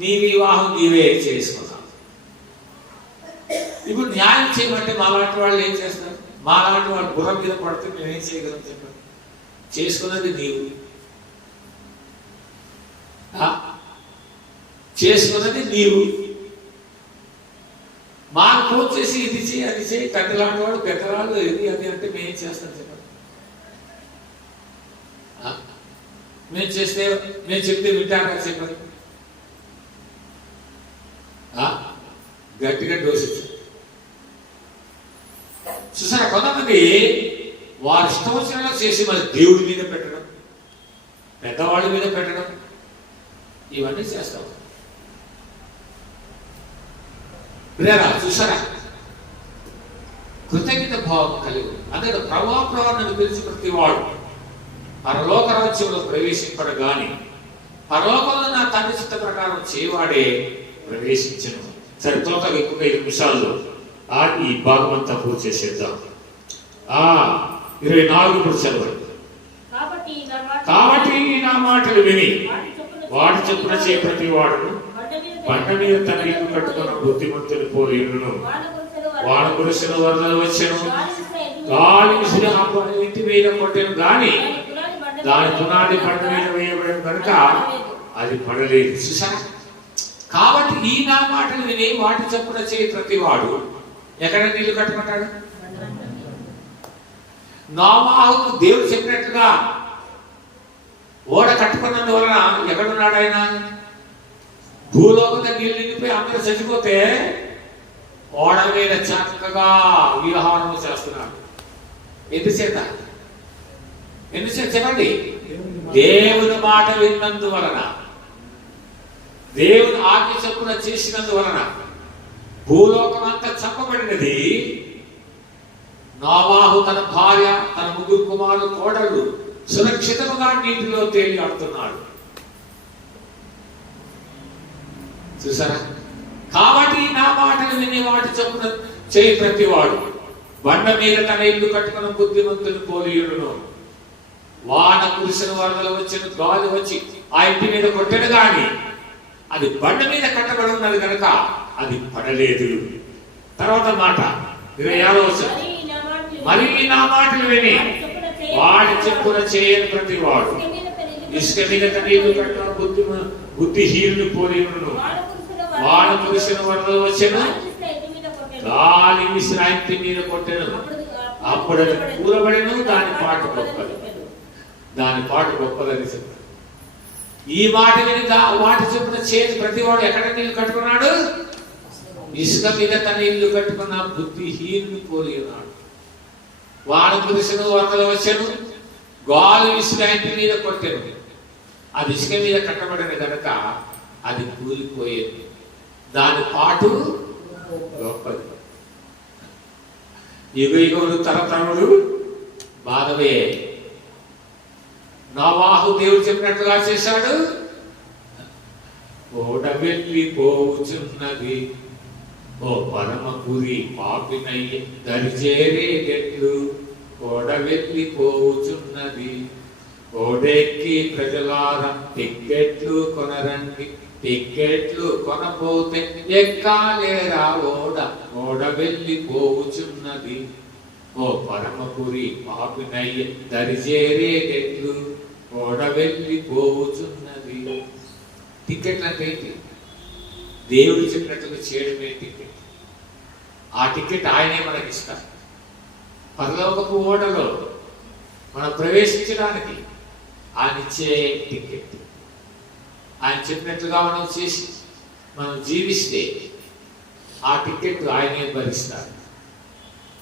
నీ వివాహం నీవే చేసుకున్నావు. ఇప్పుడు న్యాయం చేయమంటే మాలాంటి వాళ్ళు ఏం చేస్తారు? మాలాంటి వాళ్ళు బుర్ర మీద పడితే మేమేం చేయగలం చెప్పండి? చేసుకున్నది నీవు, చేసుకున్నది నీవు. మాకు ఫోన్ చేసి ఇది చేయి, అది చేయి, తండ్రి లాంటి వాడు, పెద్దవాళ్ళు, ఇది అది అంటే మేమేం చేస్తాం చెప్పండి? మేము చెప్తే వింటారా చెప్పండి? గట్టిగా డోసిచ్చు. చూసారా, కొంతమంది వారి ఇష్టం వచ్చినలా చేసి మరి దేవుడి మీద పెట్టడం, పెద్దవాళ్ళ మీద పెట్టడం, ఇవన్నీ చేస్తాం. చూసారా, కృతజ్ఞత భావం కలిగి అందుకే ప్రభావాన్ని పిలిచి ప్రతి వాడు పరలోక రాజ్యంలో ప్రవేశింపడు గాని పరలోకంలో నా తండ్రి చిత్త ప్రకారం చేయవాడే ప్రవేశించను. సరే, తోటగా ఎక్కువ 5 నిమిషాల్లో ఈ భాగం అంతా పూర్తి చేసేద్దాం. 24 చదవండి. కాబట్టి నా మాటలు విని వాటి చొప్పున చే ప్రతి వాడును బండ మీద తన ఇల్లు కట్టుకున్న బుద్ధిమంతుని పోలీను. వాన కురిసిన వరదలు వచ్చాను, గాలి విసిన ఇంటి మీద కొట్టాను, కానీ దాని పునాది బండ మీద వేయబడిన కనుక అది పడలేదు. చూసారా, కాబట్టి ఈ నా మాటలు విని వాటి చొప్పున చేయి ప్రతి వాడు ఎక్కడ నీళ్లు కట్టుకుంటాడు? నోవాహుకు దేవుడు చెప్పినట్టుగా ఓడ కట్టుకున్నందువలన ఎక్కడున్నాడు ఆయన? భూలోకంలో నీళ్ళు నిండిపోయి అందరూ చచ్చిపోతే ఓడ మీద చక్కగా విహారం చేస్తున్నాడు. ఎందుచేత చెప్పండి? దేవుని మాట విన్నందువలన, దేవుని ఆజ్ఞ చొప్పున చేసినందువలన. భూలోకం అంతా చంపబడినది. నోవాహు తన భార్య, తన 3 కుమారులు, కోడళ్ళు సురక్షితంగా నీటిలో తేలి ఆడుతున్నాడు. చూసారా? కాబట్టి నా మాటలు విని వాటి చొప్పున చేయి ప్రతివాడు బండ మీద తన ఇల్లు కట్టుకున్న బుద్ధిమంతుని పోలియుడును. వాన కురిసిన వరదలు వచ్చిన, గాలి వచ్చి ఆ ఇంటి మీద కొట్టెను గాని అది బండ మీద కట్టబడి ఉన్నది కనుక అది పడలేదు. తర్వాత మాట 26వ వచనం, మరి నా మాటలు విని వాడి చెప్పున చేయని ప్రతి వాడు ఇసుక మీద తన ఇల్లు కట్టిన బుద్ధిహీనుని పోలియుడును. వాన కురిసిన వరదలు వచ్చెను, గాలి విసిన ఇంటి మీద కొట్టెను, అప్పుడు అది కూలబడెను, దాని పాటు గొప్పదని చెప్పాడు. ఈ మాట విని వాటి చొప్పున చేయని ప్రతివాడు ఎక్కడ ఇల్లు కట్టుకున్నాడు? ఇసుక మీద తన ఇల్లు కట్టుకున్న బుద్ధిహీనుని పోలి ఉన్నాడు. వాన కురిసిన వరదలు వచ్చెను, గాలి విసిన ఇంటి మీద కొట్టెను, అది ఇసుక మీద కట్టబడిన కనుక అది కూలిపోయేది, దాని పాటు గొప్పది. యుగయుగములు తరతరములు బాధవే. నోవాహు దేవుడు చెప్పినట్లుగా చేశాడు. ఓడ వెళ్ళిపోవుచున్నది, ఓ పరమపురి పాపినయ్య దరిచేరేటట్లు. ఓడ వెళ్ళిపోవుచున్నది, ఓడెక్కి ప్రజలారా టిక్కెట్లు కొనరండి. టిక్కెట్లు కొనపోతే ఎక్కాలేరా ఓడ వెళ్ళిపోవుచున్నది, ఓ పరమపురి పాపినయ్య దరిచేరేటట్లు. ఓడ వెళ్ళిపోవుచున్నది. టికెట్లు అంటే ఏంటి? దేవుడు చెప్పినట్లుగా చేయడమే టికెట్. ఆ టికెట్ ఆయనే మనకి ఇస్తారు. పరలోకపు ఓడలో మనం ప్రవేశించడానికి ఆయన ఇచ్చే టికెట్. ఆయన చెప్పినట్లుగా మనం చేసి మనం జీవిస్తే ఆ టికెట్ ఆయనే భరిస్తారు.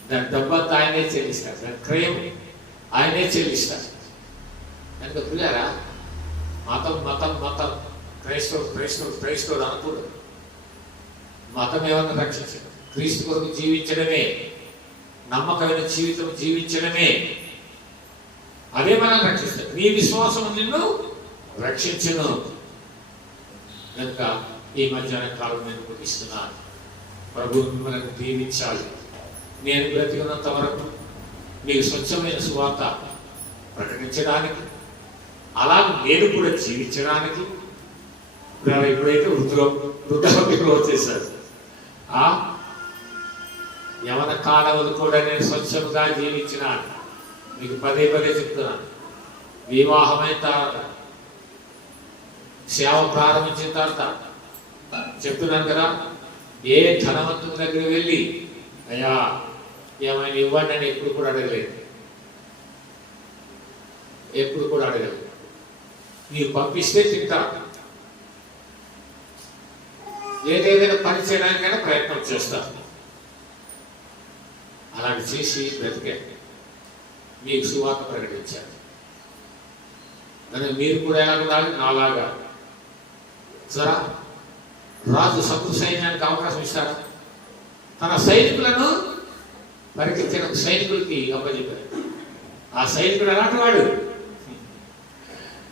దాని డబ్బంతా ఆయనే చెల్లిస్తారు, దాని క్రయం ఆయనే చెల్లిస్తారు. కనుక పిల్లరా, మతం మతం మతం క్రైస్తవుడు అనకూడదు. మతం ఏమన్నా రక్షించదు. క్రీస్తు కొరకు జీవించడమే, నమ్మకమైన జీవితం జీవించడమే, అదే మనం రక్షిస్తాం. నీ విశ్వాసం నిన్ను రక్షించును. కనుక ఈ మధ్యాహ్న కాలం నేను ముగిస్తున్నాను. ప్రభు మిమ్మల్ని దీవించాలి. నేను బ్రతికున్నంత వరకు మీకు స్వచ్ఛమైన సువార్త ప్రకటించడానికి, అలాగే నేను కూడా జీవించడానికి. ఇప్పుడైతే వృద్ధాప్యంలో వచ్చేసారు. యవన కాలములు కూడా నేను స్వచ్ఛంగా జీవించినాను. మీకు పదే చెప్తున్నాను. వివాహమైన తర్వాత, సేవ ప్రారంభించిన తర్వాత చెప్తున్నాను కదా, ఏ ధనవంతుని దగ్గర వెళ్ళి అయ్యా ఏమైనా ఇవ్వండి అని ఎప్పుడు కూడా అడగలేదు. మీరు పంపిస్తే తింటా, ఏదైనా పని చేయడానికైనా ప్రయత్నం చేస్తారు. అలాంటి చేసి బ్రతికే మీకు సువార్త ప్రకటించారు. కానీ మీరు కూడా ఎలా ఉండాలి? నాలాగా. సరే, రాజు శత్రు సైన్యానికి అవకాశం ఇస్తాడు. తన సైనికులను పరిగెత్తిన సైనికులకి అప్పచెప్పారు. ఆ సైనికుడు ఎలాంటి వాడు?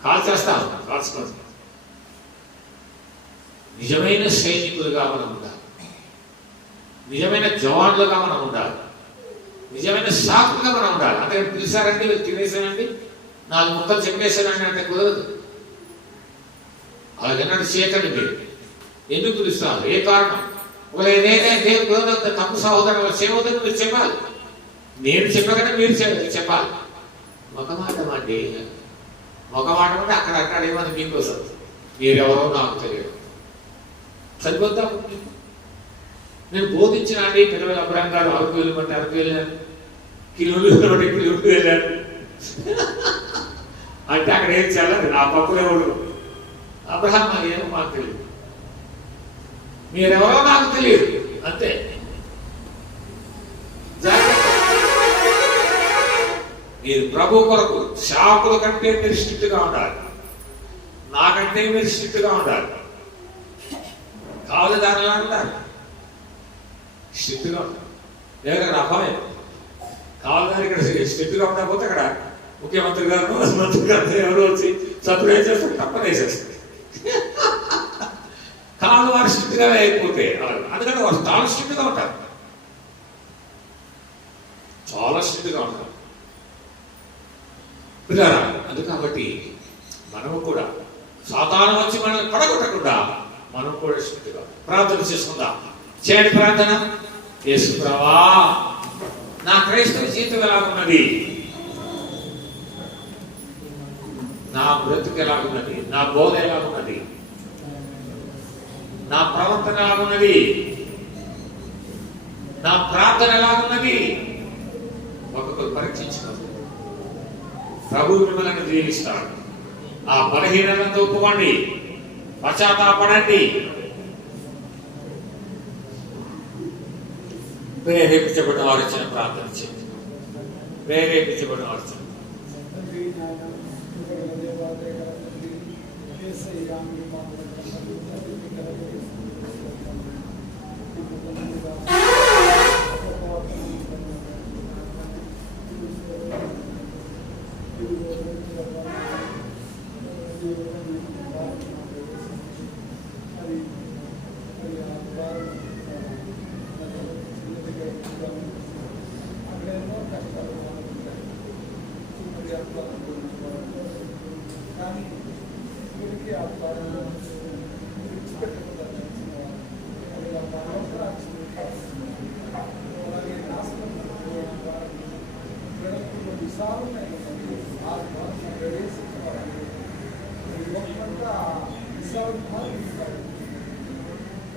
కాల్చుకోండి. నిజమైన సైనికులుగా మనం ఉండాలి, నిజమైన జవాన్లుగా మనం ఉండాలి, నిజమైన సాకులుగా మనం ఉండాలి. అంటే పిలిచారండి, తినేసానండి, 4 ముక్కలు చెప్పేశానండి అంటే కుదరదు. అలాగన్నాడు చేయకండి. మీరు ఎందుకు పిలుస్తారు? ఏ కారణం? ఏదైతే తప్పు సహోదరులు చేయవద్దని మీరు చెప్పాలి. నేను చెప్పగానే మీరు చెప్పాలి. ఒక మాట అంటే అక్కడ ఏమని మీకోసం, మీరెవరో నాకు తెలియదు. సరిపోద్దా? నేను బోధించిన అండి. పిల్లలు అబ్రహం గారు అరకు వెళ్ళమంటే అరకు వెళ్ళాను, కిలోమీటర్లు వెళ్ళాను అంటే అక్కడ ఏం చేయాలి? నా పప్పులు ఎవరు? అబ్రహం ఏమో మాకు తెలియదు, మీరెవరో నాకు తెలియదు, అంతే. మీరు ప్రభు కొరకు షాపుల కంటే మీరు స్ట్రిక్ట్గా ఉండాలి, నాకంటే మీరు స్ట్రిక్ట్గా ఉండాలి. కావాలి దానిలా ఉండాలి, స్ట్రిక్ట్గా ఉండాలి. లేకపోతే అపాయం. కావాలి దాని ఇక్కడ స్ట్రిక్ట్గా ఉండకపోతే అక్కడ ముఖ్యమంత్రి గారు మంత్రి గారు ఎవరు వచ్చి చదువు వేసేస్తారు, తప్పనేసేస్తారు. కాదు వారు స్ట్రిక్ట్గా అయిపోతే అందుకని వారు చాలా స్ట్రిక్ట్గా ఉంటారు, చాలా స్ట్రిక్ట్గా ఉంటారు పిల్లరా. అందుకు కాబట్టి మనము కూడా సాతాను వచ్చి మనం పడగొట్టకుండా మనం కూడా స్ట్రిక్ట్గా ప్రార్థన చేసుకుందాం. చేయండి ప్రార్థన. యేసు ప్రభువా, నా క్రైస్తవ జీవితం ఎలాగున్నది, నా బ్రతుకు ఎలాగున్నది, నా బోధ ఎలాగున్నది, నా ప్రవర్తన ఎలాగున్నది, నా ప్రార్థన ఎలాగున్నది, ఒక్కొక్కరు పరీక్షించుకోండి. ప్రభు మిమ్మల్ని జీవిస్తాడు. ఆ బలహీనతను ఒప్పుకోండి, పశ్చాత్తాపడండి, ప్రేరేపించబడిన వారు ఇచ్చిన ప్రార్థన చేయండి. ప్రేరేపించబడిన వారు ఇచ్చిన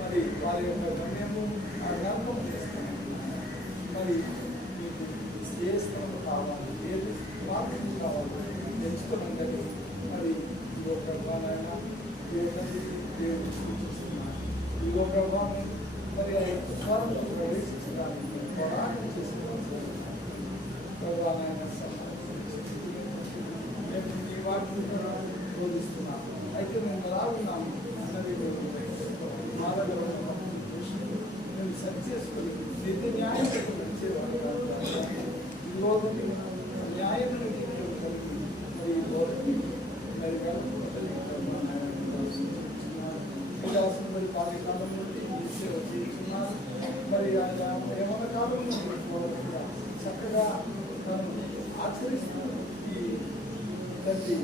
మరి వారి యొక్క గమ్యము ఆ జ్ఞాపకం చేస్తాను. మరి మీకు ఏ స్థలం కావాలి, ఏది మార్గం కావాలి ఎంచుకోనండి. మరి ఇదో ప్రభావైనా దేవుడు సూచిస్తున్నారు. ఇదో ప్రభావం మరి ఆ యొక్క స్వరంలో ప్రవేశించడానికి పోరాటం చేస్తున్నారు. ప్రభావైనా మేము మీ వాటిని కూడా బోధిస్తున్నాము. అయితే మేము ఎలా ఉన్నాము అన్నది మేము సెట్ చేసుకుని నిత్య న్యాయం వచ్చేవాళ్ళు ఈ లోపలి న్యాయం మరి ఈ లోపలి మరి మరి కార్యక్రమం నుండి వచ్చేస్తున్నారు. మరి ఏమైనా కాలం చక్కగా ఆచరిస్తున్నారు. ఈ తండ్రి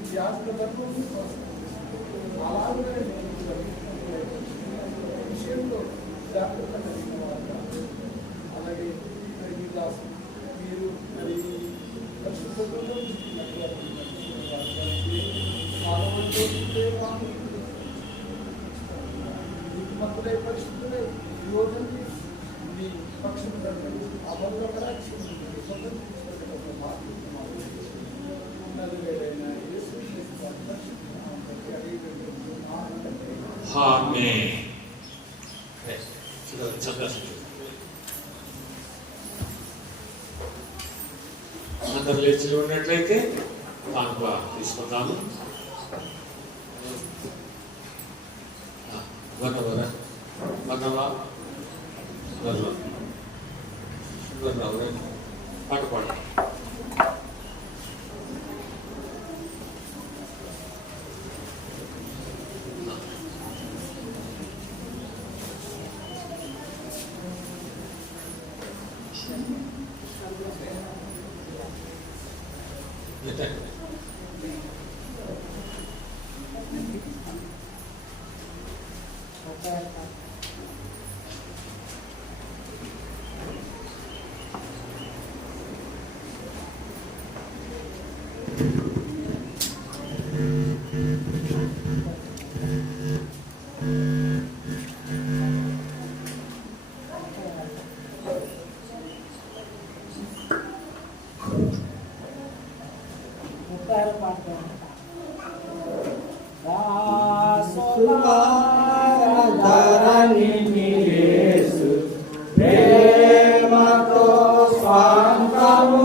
ఈ ఆత్మ ధర్మం అలాగే విషయంలో జాగ్రత్త కలిగిన వారు. అలాగే మీరు మరి పరిశుద్ధంలో మతులై పరిశుద్ధులై యోజనకి మీ పక్షం అమలుగా అందరు లేచి ఉన్నట్లయితే కానుక తీసుకుంటాను. పాటు పాడు. ప్రేమతో స్వాంతము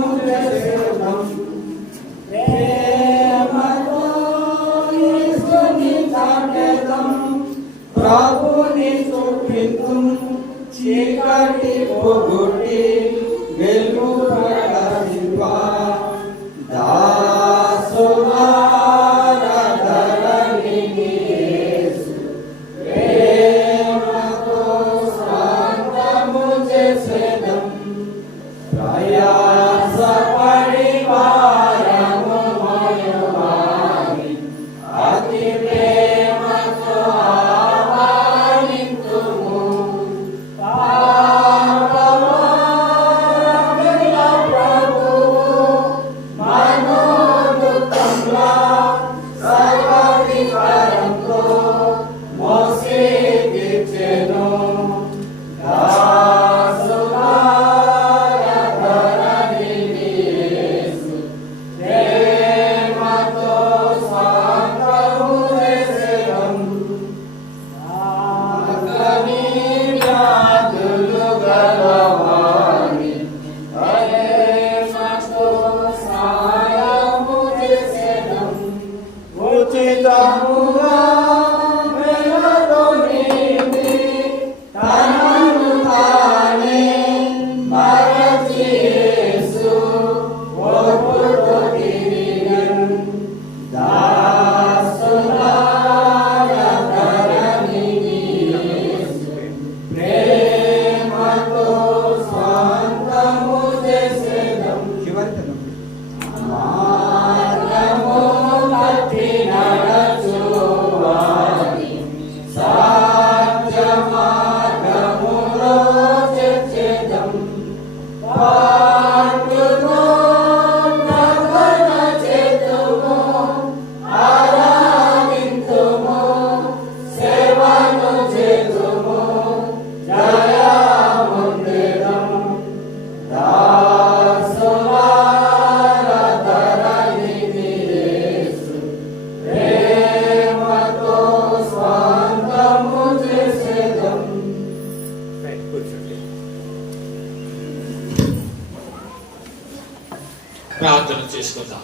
ప్రార్థన చేసుకుందాం.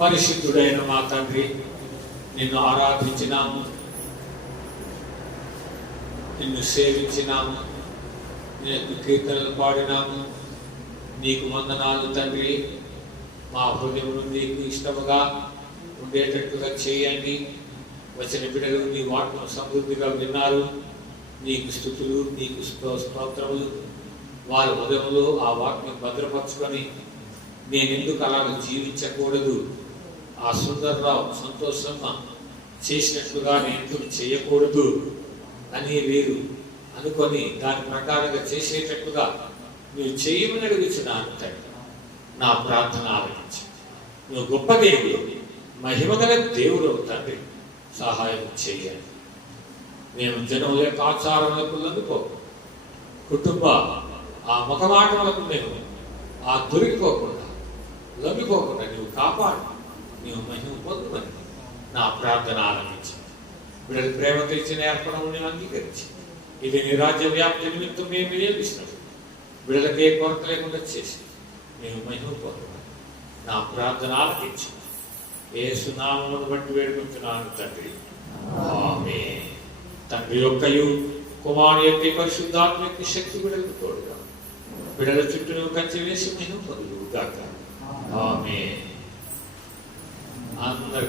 పరిశుద్ధుడైన మా తండ్రి, నిన్ను ఆరాధించినాము, నిన్ను సేవించినాము, నీకు కీర్తనలు పాడినాము. నీకు వందనాలు తండ్రి. మా హృదయమును నీకు ఇష్టముగా ఉండేటట్టుగా చేయండి. వచ్చిన బిడ్డలు నీ వాక్యం సమృద్ధిగా విన్నారు. నీకు స్తుతులు, నీకు స్తోత్రములు. వారి హృదయంలో ఆ వాక్యం భద్రపరచుకొని నేనెందుకు అలాగ జీవించకూడదు, ఆ సుందర్రావు సంతోషమ్మ చేసినట్లుగా నేను ఎందుకు చేయకూడదు అని వీరు అనుకొని దాని ప్రకారంగా చేసేటట్లుగా నువ్వు చేయమని అడుగుచున్నాను తండ్రి. నా ప్రార్థన ఆలకించు. నువ్వు గొప్ప దేవుడు, మహిమగల దేవుడు తండ్రి. సహాయం చేయాలి. మేము జనముల యొక్క ఆచారములకు లొంగిపో, కుటుంబ ఆ ముఖమాటములకు మేము దొరికిపోకుండా లొంగిపోకుండా నువ్వు కాపాడు. నీవు మహిమ పొందుమని నా ప్రార్థన ఆలకించు. వీళ్ళకి ప్రేమతో ఇచ్చిన ఏర్పడము నేను అంగీకరించి ఇది నీ రాజ్య వ్యాప్తి నిమిత్తం మేము వినియోగిస్తున్నాం. వీళ్ళకి ఏ కొరత లేకుండా చేసి మేము మహిమ పొందమని నా ప్రార్థన ఆలకించు. యేసు నామమును బట్టి వేడుకుంటున్నాను తండ్రి. ఆమేన్. తండ్రి యొక్కయు కుమారుని యొక్క పరిశుద్ధాత్మ యొక్క శక్తి బిడ్డలకు తోడుగా బిడ్డల చుట్టూ నువ్వు కంచె వేసి మహిమ పొందుగాక. ఆమేన్. అందరూ